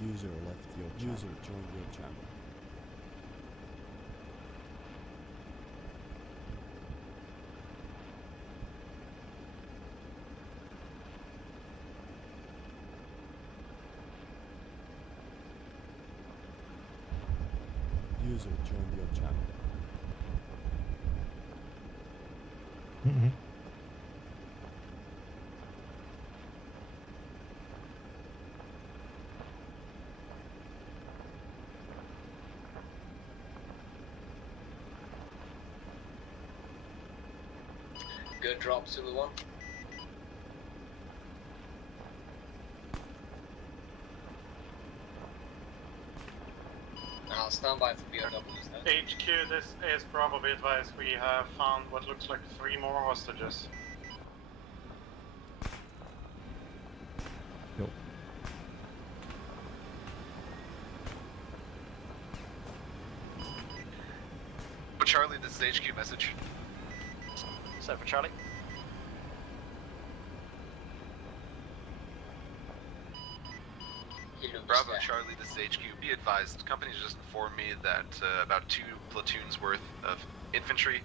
User left your channel. User joined your channel. User joined your channel. Mm-hmm. Good drop, Zulu 1. I'll stand by for BOWs then. HQ, this is Bravo, be advised. We have found what looks like 3 more hostages. Yo. But Charlie, this is HQ message. Set for Charlie. Bravo, Charlie, this is HQ. Be advised, company just informed me that about 2 platoons worth of infantry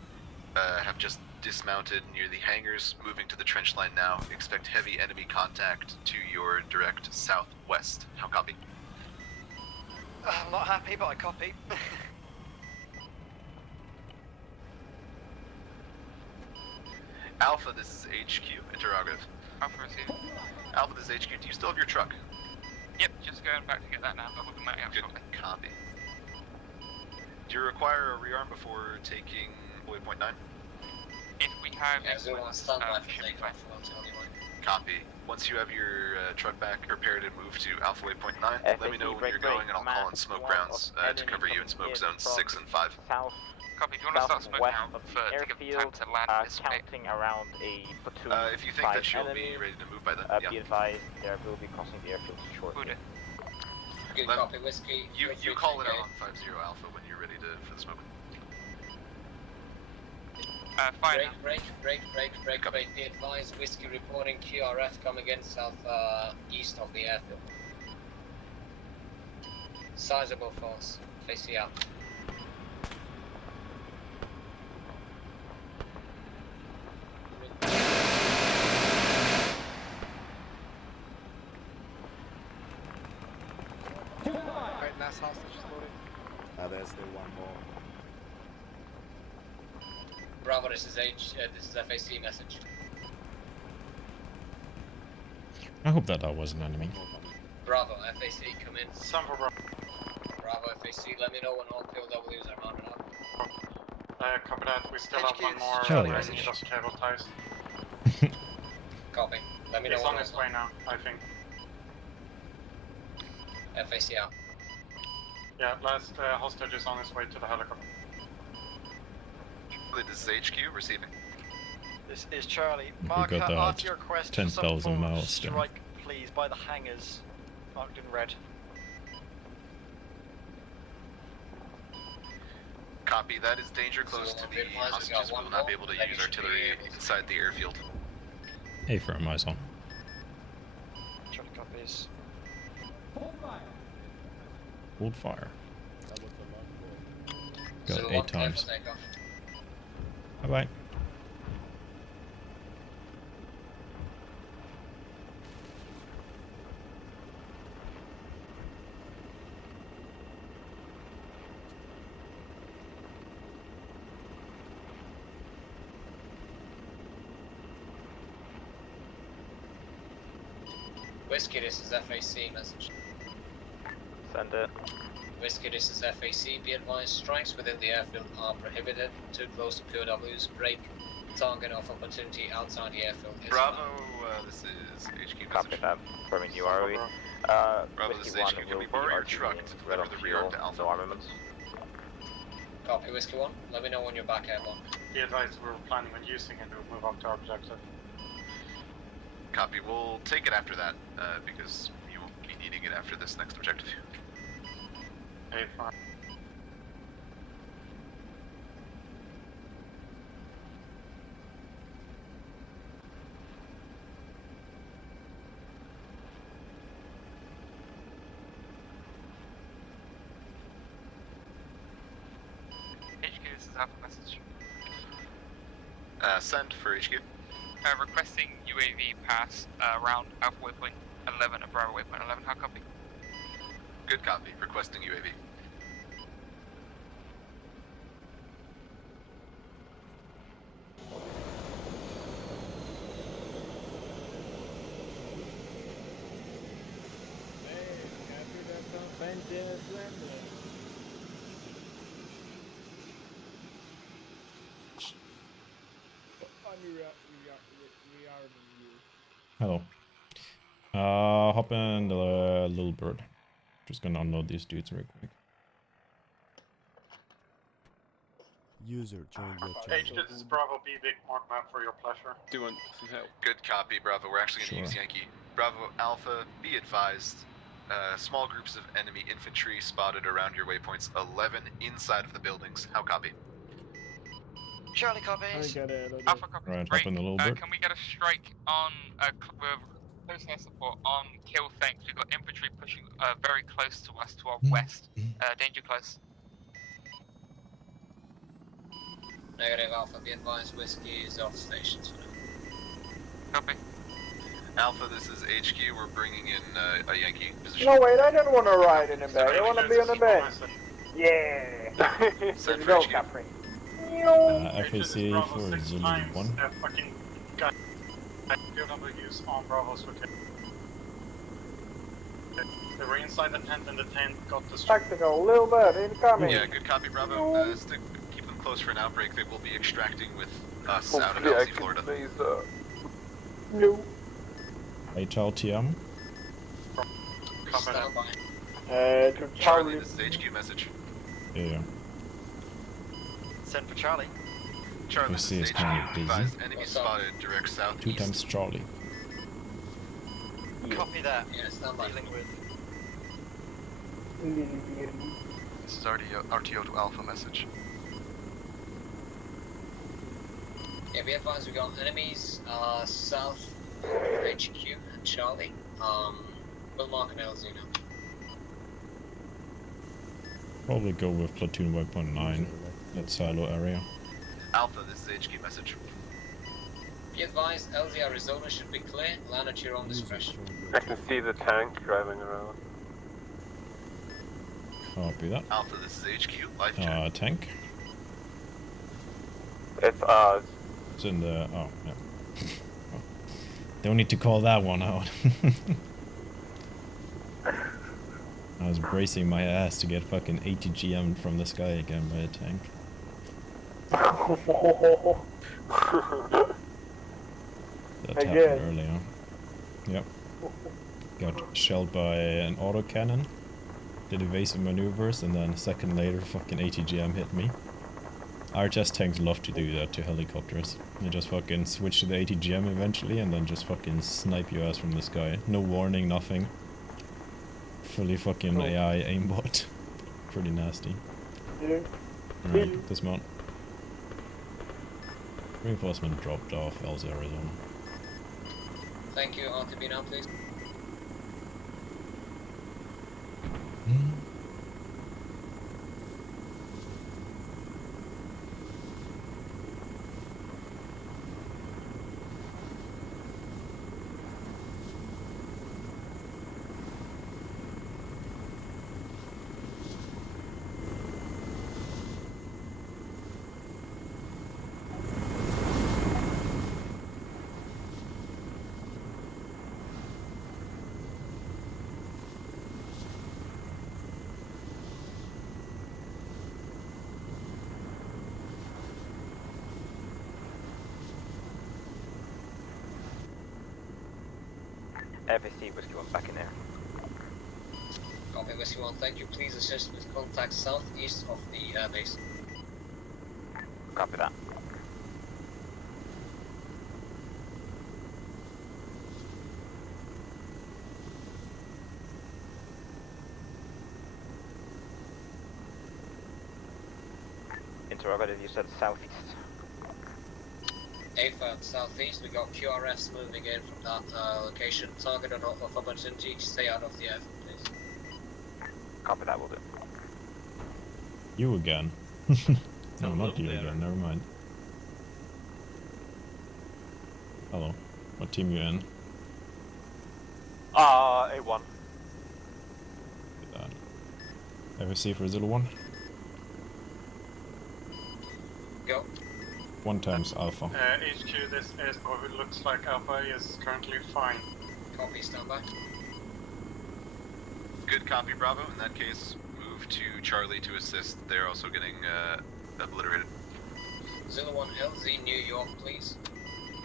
have just dismounted near the hangars, moving to the trench line now. Expect heavy enemy contact to your direct southwest. How copy? I'm not happy, but I copy. Alpha, this is HQ. Interrogative. Alpha received. Alpha, this is HQ. Do you still have your truck? Yep, just going back to get that now, but we'll be mounting out Good shortly. copy. Do you require a rearm before taking waypoint 9? If we have Yeah, Zulu 1 stand by for should be takeoff, fine. we'll tell you when. Copy. Once you have your truck back repaired and moved to Alpha Waypoint 9, let me know when you're going and I'll call in smoke grounds to cover you in smoke zones 6 and 5. South. Copy, do you want to start smoking out of for the to give them time airfield, to land this way? counting around a platoon. If you think that she'll be ready to move by then, Be advised, there will be crossing the airfield shortly. Good Let- copy, Whiskey. You call it out on 50 Alpha when you're ready for the smoke. Fire Break. Be advised, Whiskey reporting QRF coming in south east of the airfield. Sizable force. Facing out. Alright, last hostage is loaded. There's still one more. Bravo, this is this is FAC message. I hope that was an enemy. Bravo, FAC, come in. Some for Bravo. Bravo, FAC, let me know when all POWs are mounted up. Copy that. We still have one more Hell wearing yeah. just cable ties. Copy. Let me know He's when on his way now, I think. FAC out. Yeah, last hostage is on his way to the helicopter. This is HQ receiving. This is Charlie. We Mark, got that after your request for some 10,000 form of miles there. strike, please, by the hangars, marked in red. Copy, that is danger close to the hostages. We will not be able to use artillery inside the airfield. A firm eyes on. Charlie copies. Hold fire. Got Zulu 8 1, clear for times. takeoff. Bye bye. Whiskey, this is FAC message. Send it. Whiskey, this is FAC. Be advised, strikes within the airfield are prohibited. Too close to POWs. Break. Target of opportunity outside the airfield is Bravo, found. this is HQ Copy message. that. Confirming you are we. Bravo, this is Whiskey 1 HQ. Can will we be borrow your RTB truck in to red deliver on the rearm fuel, to Alpha? no armaments. Copy, Whiskey 1. Let me know when you're back airborne. Be advised, we were planning on using it to move up to our objective. Copy, we'll take it after that, because you won't be needing it after this next objective. Hey, fine. is Alpha message. Send for HQ. Requesting UAV pass around Alpha Waypoint 11 and Bravo Waypoint 11. How copy? Good copy. Requesting UAV. Hello. Hop in the little bird. Just gonna unload these dudes real quick. User joined your Hey, channel. this is Bravo BB, mark map for your pleasure. Do you want some help? Good copy, Bravo. We're actually going to Sure. use Yankee. Bravo Alpha, be advised. Small groups of enemy infantry spotted around your waypoints 11 inside of the buildings. How copy? Charlie copies. Alpha copy. Right, hop in the little bird. Can we get a strike on close air support on kill thanks? We've got infantry pushing very close to us to our west. Danger close. Negative Alpha, be advised, Whiskey is off stations for now. Copy. Alpha, this is HQ. We're bringing in a Yankee position. No, wait, I don't want to ride in the bed. I want to be on the bed. Yeah. Send Let's for go, HQ. Capri. FAC for Zulu 1. Fucking guy. POWs on Bravo's location. They were inside the tent and the tent got destroyed. Tactical, little bit, incoming. Yeah, good copy, Bravo. Keep them close for an outbreak. They will be extracting with us out of Hopefully I LZ, can Florida. say No. HLTM. Copy To that. Charlie, Charlie. this is HQ message. Yeah. Send for Charlie. Charlie, see this it's is kinda HQ. busy. Advised, enemy spotted direct southeast. 2 times Charlie. Copy that. Yeah, stand by. Dealing with. This is RTO to Alpha message. Yeah, be advised, we got enemies south of HQ and Charlie. We'll mark an LZ now. Probably go with platoon weapon 9. That silo area. Alpha, this is HQ message. Be advised, LZ Arizona should be clear. Land at your own discretion. I can see the tank driving around. Copy that. Alpha, this is HQ. Life check. Tank. It's us. It's in the... oh, yeah. Don't need to call that one out. I was bracing my ass to get fucking 80 GM from the sky again by a tank. That happened earlier. Yep. Got shelled by an autocannon. Did evasive maneuvers, and then a second later fucking 80 GM hit me. RTS tanks love to do that to helicopters. They just fucking switch to the 80 GM eventually and then just fucking snipe your ass from the sky. No warning, nothing. Fully fucking AI aimbot. Pretty nasty. Alright, dismount. Reinforcement dropped off LZ Arizona. Thank you, RTB now, please. FAC Whiskey 1 back in there. Copy, Whiskey 1, thank you. Please assist with contact southeast of the airbase. Copy that. Interrogative, you said southeast. A-Fab southeast, we got QRFs moving in from that location. Target on of opportunity, stay out of the air, please. Copy that, will do. You again. No, not you again, never mind. Hello. What team you in? A1. FAC for Zulu 1. Go. 1 times Alpha. HQ, this is what it looks like Alpha is currently fine. Copy, standby. Good copy, Bravo. In that case, move to Charlie to assist. They're also getting obliterated. Zulu 1 LZ New York, please.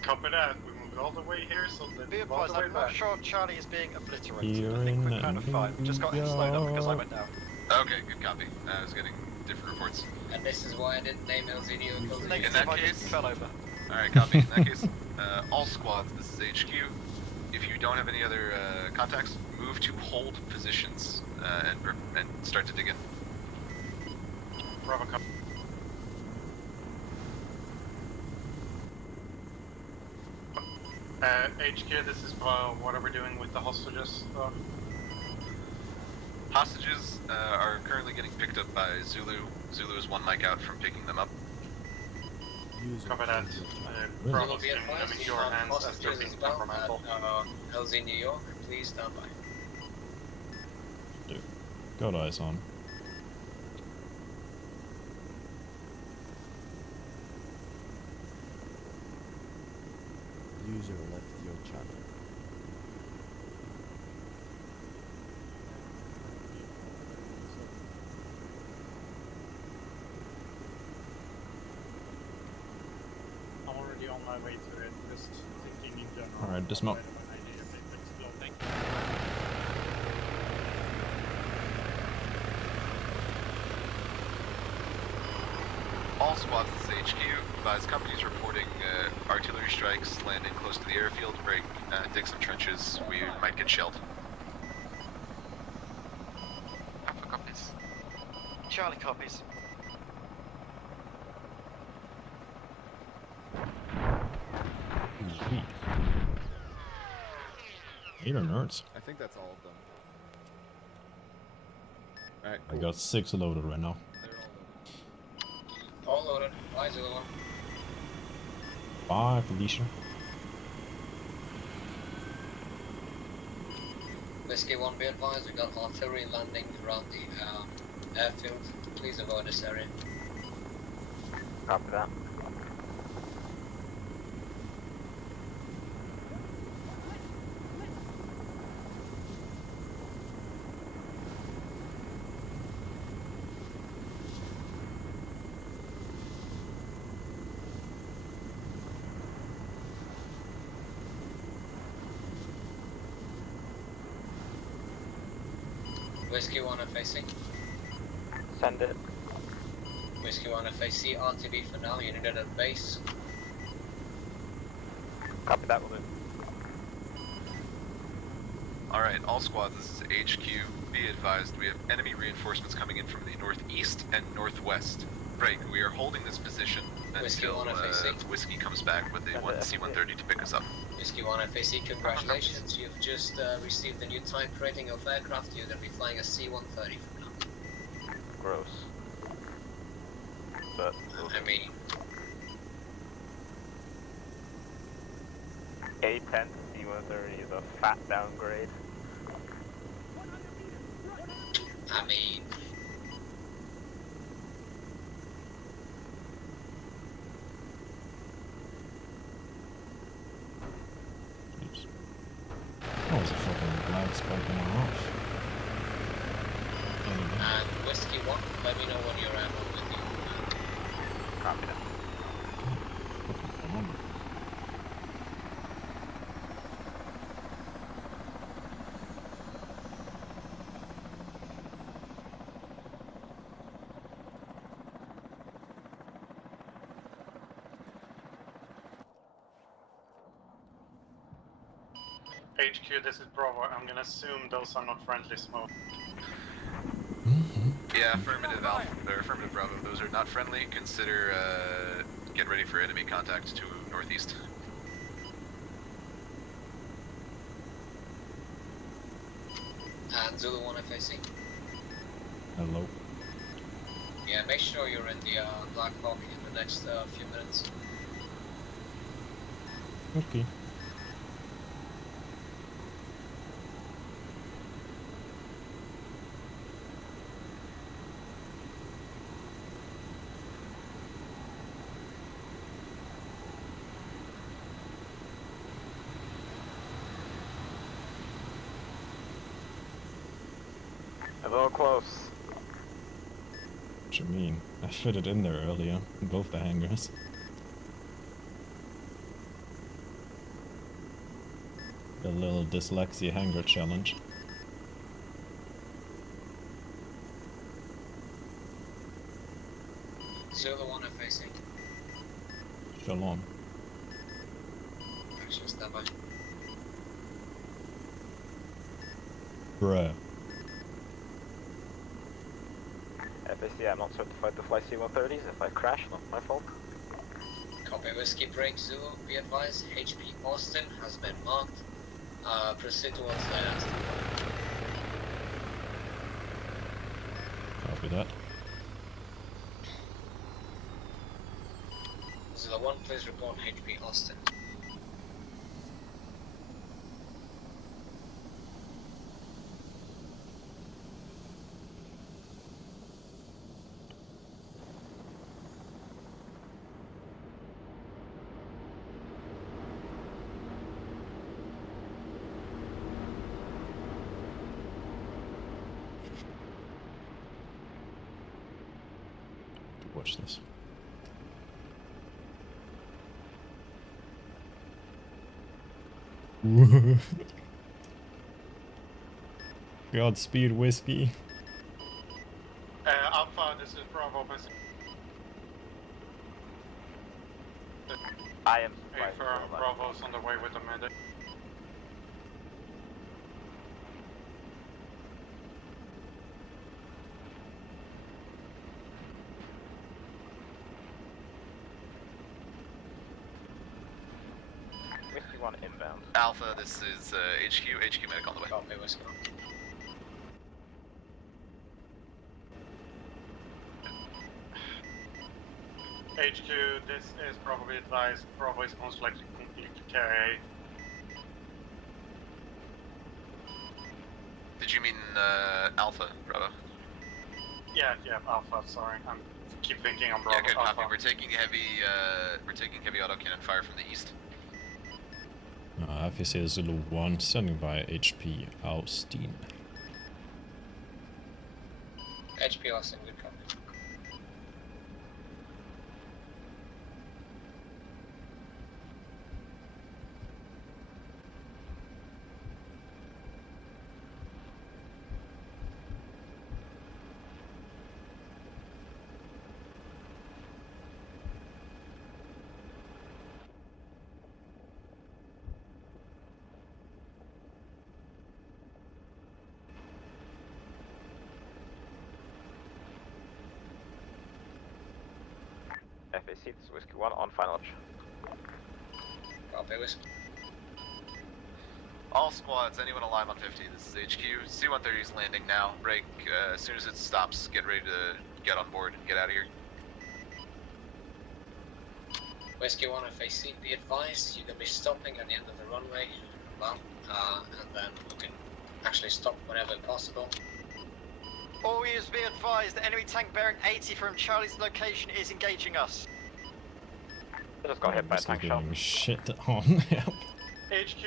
Copy that. We moved all the way here, so let's Be move all advised, the way I'm not back. sure Charlie is being obliterated. Here I think we're in kind of fine. We just got slowed up because I went down. Okay, good copy. I was getting different reports. And this is why I didn't name LZ New York. In that case, fell over. Alright, copy. In that case, all squads, this is HQ. If you don't have any other contacts, move to hold positions and start to dig in. Bravo, copy. HQ, this is what are we doing with the hostages? Hostages are currently getting picked up by Zulu. Zulu is 1 mic out from picking them up. Copy that. Bravo's in your hands as they're being temperamental. LZ New York, please stand by. Got eyes on. User left your channel. I'm already on my way to it, just thinking in general. Alright, dismount. All squads, this is HQ. Advise companies reporting artillery strikes landing close to the airfield. Break, dig some trenches. We might get shelled. Alpha copies. Charlie copies. Sweet. 8 nerds. I think that's all of them. Alright, I got 6 loaded right now. All loaded. Bye, Zulu 1. Bye, Felicia. Whiskey 1, be advised, we got artillery landing around the airfield. Please avoid this area. Copy that. Whiskey 1 FAC. Send it. Whiskey 1 FAC, RTB for now, unit at base. Copy that, will do. Alright, all squads, this is HQ. Be advised, we have enemy reinforcements coming in from the northeast and northwest. Break, we are holding this position until Whiskey comes back with a C-130 to pick us up. Whiskey 1 FAC, congratulations. You've just received a new type rating of aircraft. You're going to be flying a C-130 from now. Gross. But I mean, A10 C-130 is a fat downgrade. I mean, That was a fucking loud spike in my mouth. and Whiskey 1, let me know when you're airborne with you. Copy that. HQ, this is Bravo. I'm gonna assume those are not friendly smoke. Yeah, affirmative Alpha, or affirmative Bravo. Those are not friendly. Consider, get ready for enemy contact to northeast. And Zulu 1 FAC. Hello. Yeah, make sure you're in the Black Hawk in the next few minutes. Okay. A little close. What you mean? I fitted in there earlier, in both the hangars. A little dyslexia hangar challenge. Zulu 1 FAC. Shalom. Action standby. Bruh. FAC, I'm not certified to fly C-130s. If I crash, not my fault. Copy whiskey break Zulu, be advised, HP Austin has been marked. Proceed towards land. Copy that. Zulu 1, please report HP Austin. Watch this. Godspeed, whiskey. Alpha, this is Bravo. I am Hey, firm, Bravo's on the way with the medic. Whiskey 1 inbound. Alpha, this is HQ medic on the way. Copy whiskey. HQ, this is probably advised. Bravo is most likely completely KIA. Did you mean Alpha, Bravo? Yeah, Alpha, sorry. I keep thinking I'm Bravo. Yeah, good Alpha. copy. We're taking heavy autocannon fire from the east. FAC Zulu 1, standing by HP Austin. HP Austin, good copy. FAC, this is Whiskey 1 on final option. Copy whiskey. All squads, anyone alive on 50, this is HQ. C-130 is landing now. Break, as soon as it stops, get ready to get on board and get out of here. Whiskey 1 FAC, be advised, you're going to be stopping at the end of the runway. Well, and then we can actually stop whenever possible. All units be advised, the enemy tank bearing 80 from Charlie's location is engaging us. I just got hit by a tank shell. Shit on. Yep. HQ,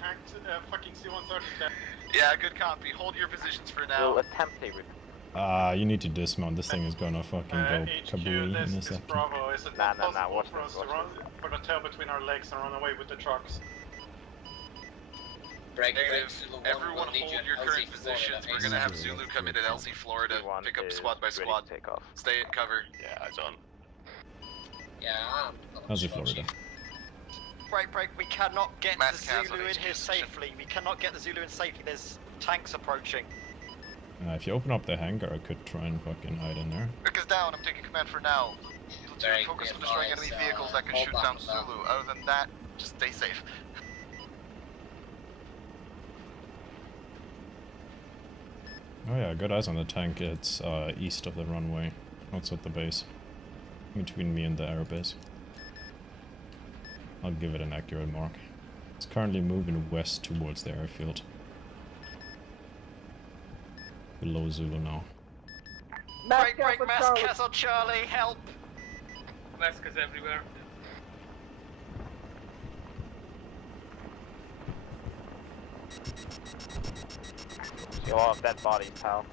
tanked fucking C-130 dead. Yeah, good copy. Hold your positions for now. We'll attempt a You need to dismount. This thing is gonna fucking go kabooey in a this is second. Bravo. Is it Nah, possible watch for us this, to run, put a tail between our legs and run away with the trucks? Break, Negative. Zulu 1, Everyone we'll need hold you your at current LZ positions. We're Florida, gonna have Zulu come in at LZ Florida, pick up squad by squad. Stay in cover. Yeah, eyes on. Yeah, How's it, Florida? Break, we cannot get Mass the cancel Zulu in HQ here position. safely. We cannot get the Zulu in safely, there's tanks approaching. If you open up the hangar, I could try and fucking hide in there. Rick is down, I'm taking command for now. Very Platoon, focus good on destroying advice, enemy vehicles that can hold shoot back down on that. Zulu. Other than that, just stay safe. Oh yeah, good eyes on the tank. It's east of the runway, outside the base. Between me and the air base. I'll give it an accurate mark. It's currently moving west towards the airfield. Below Zulu now. Break, mass castle, Charlie, help! Vasquez everywhere. See a lot of dead bodies, pal.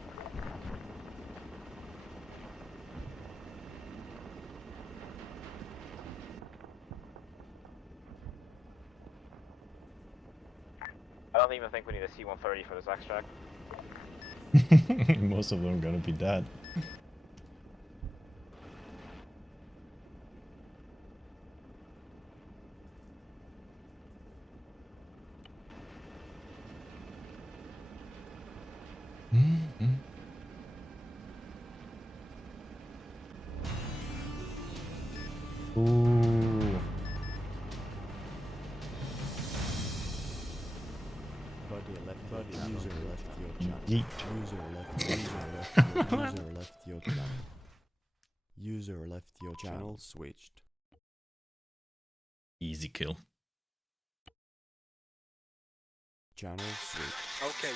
I don't even think we need a C-130 for this extract. Most of them are gonna be dead. Ooh. User left your channel. Yeet. User left your channel switched. Easy kill. Channel switched. Okay.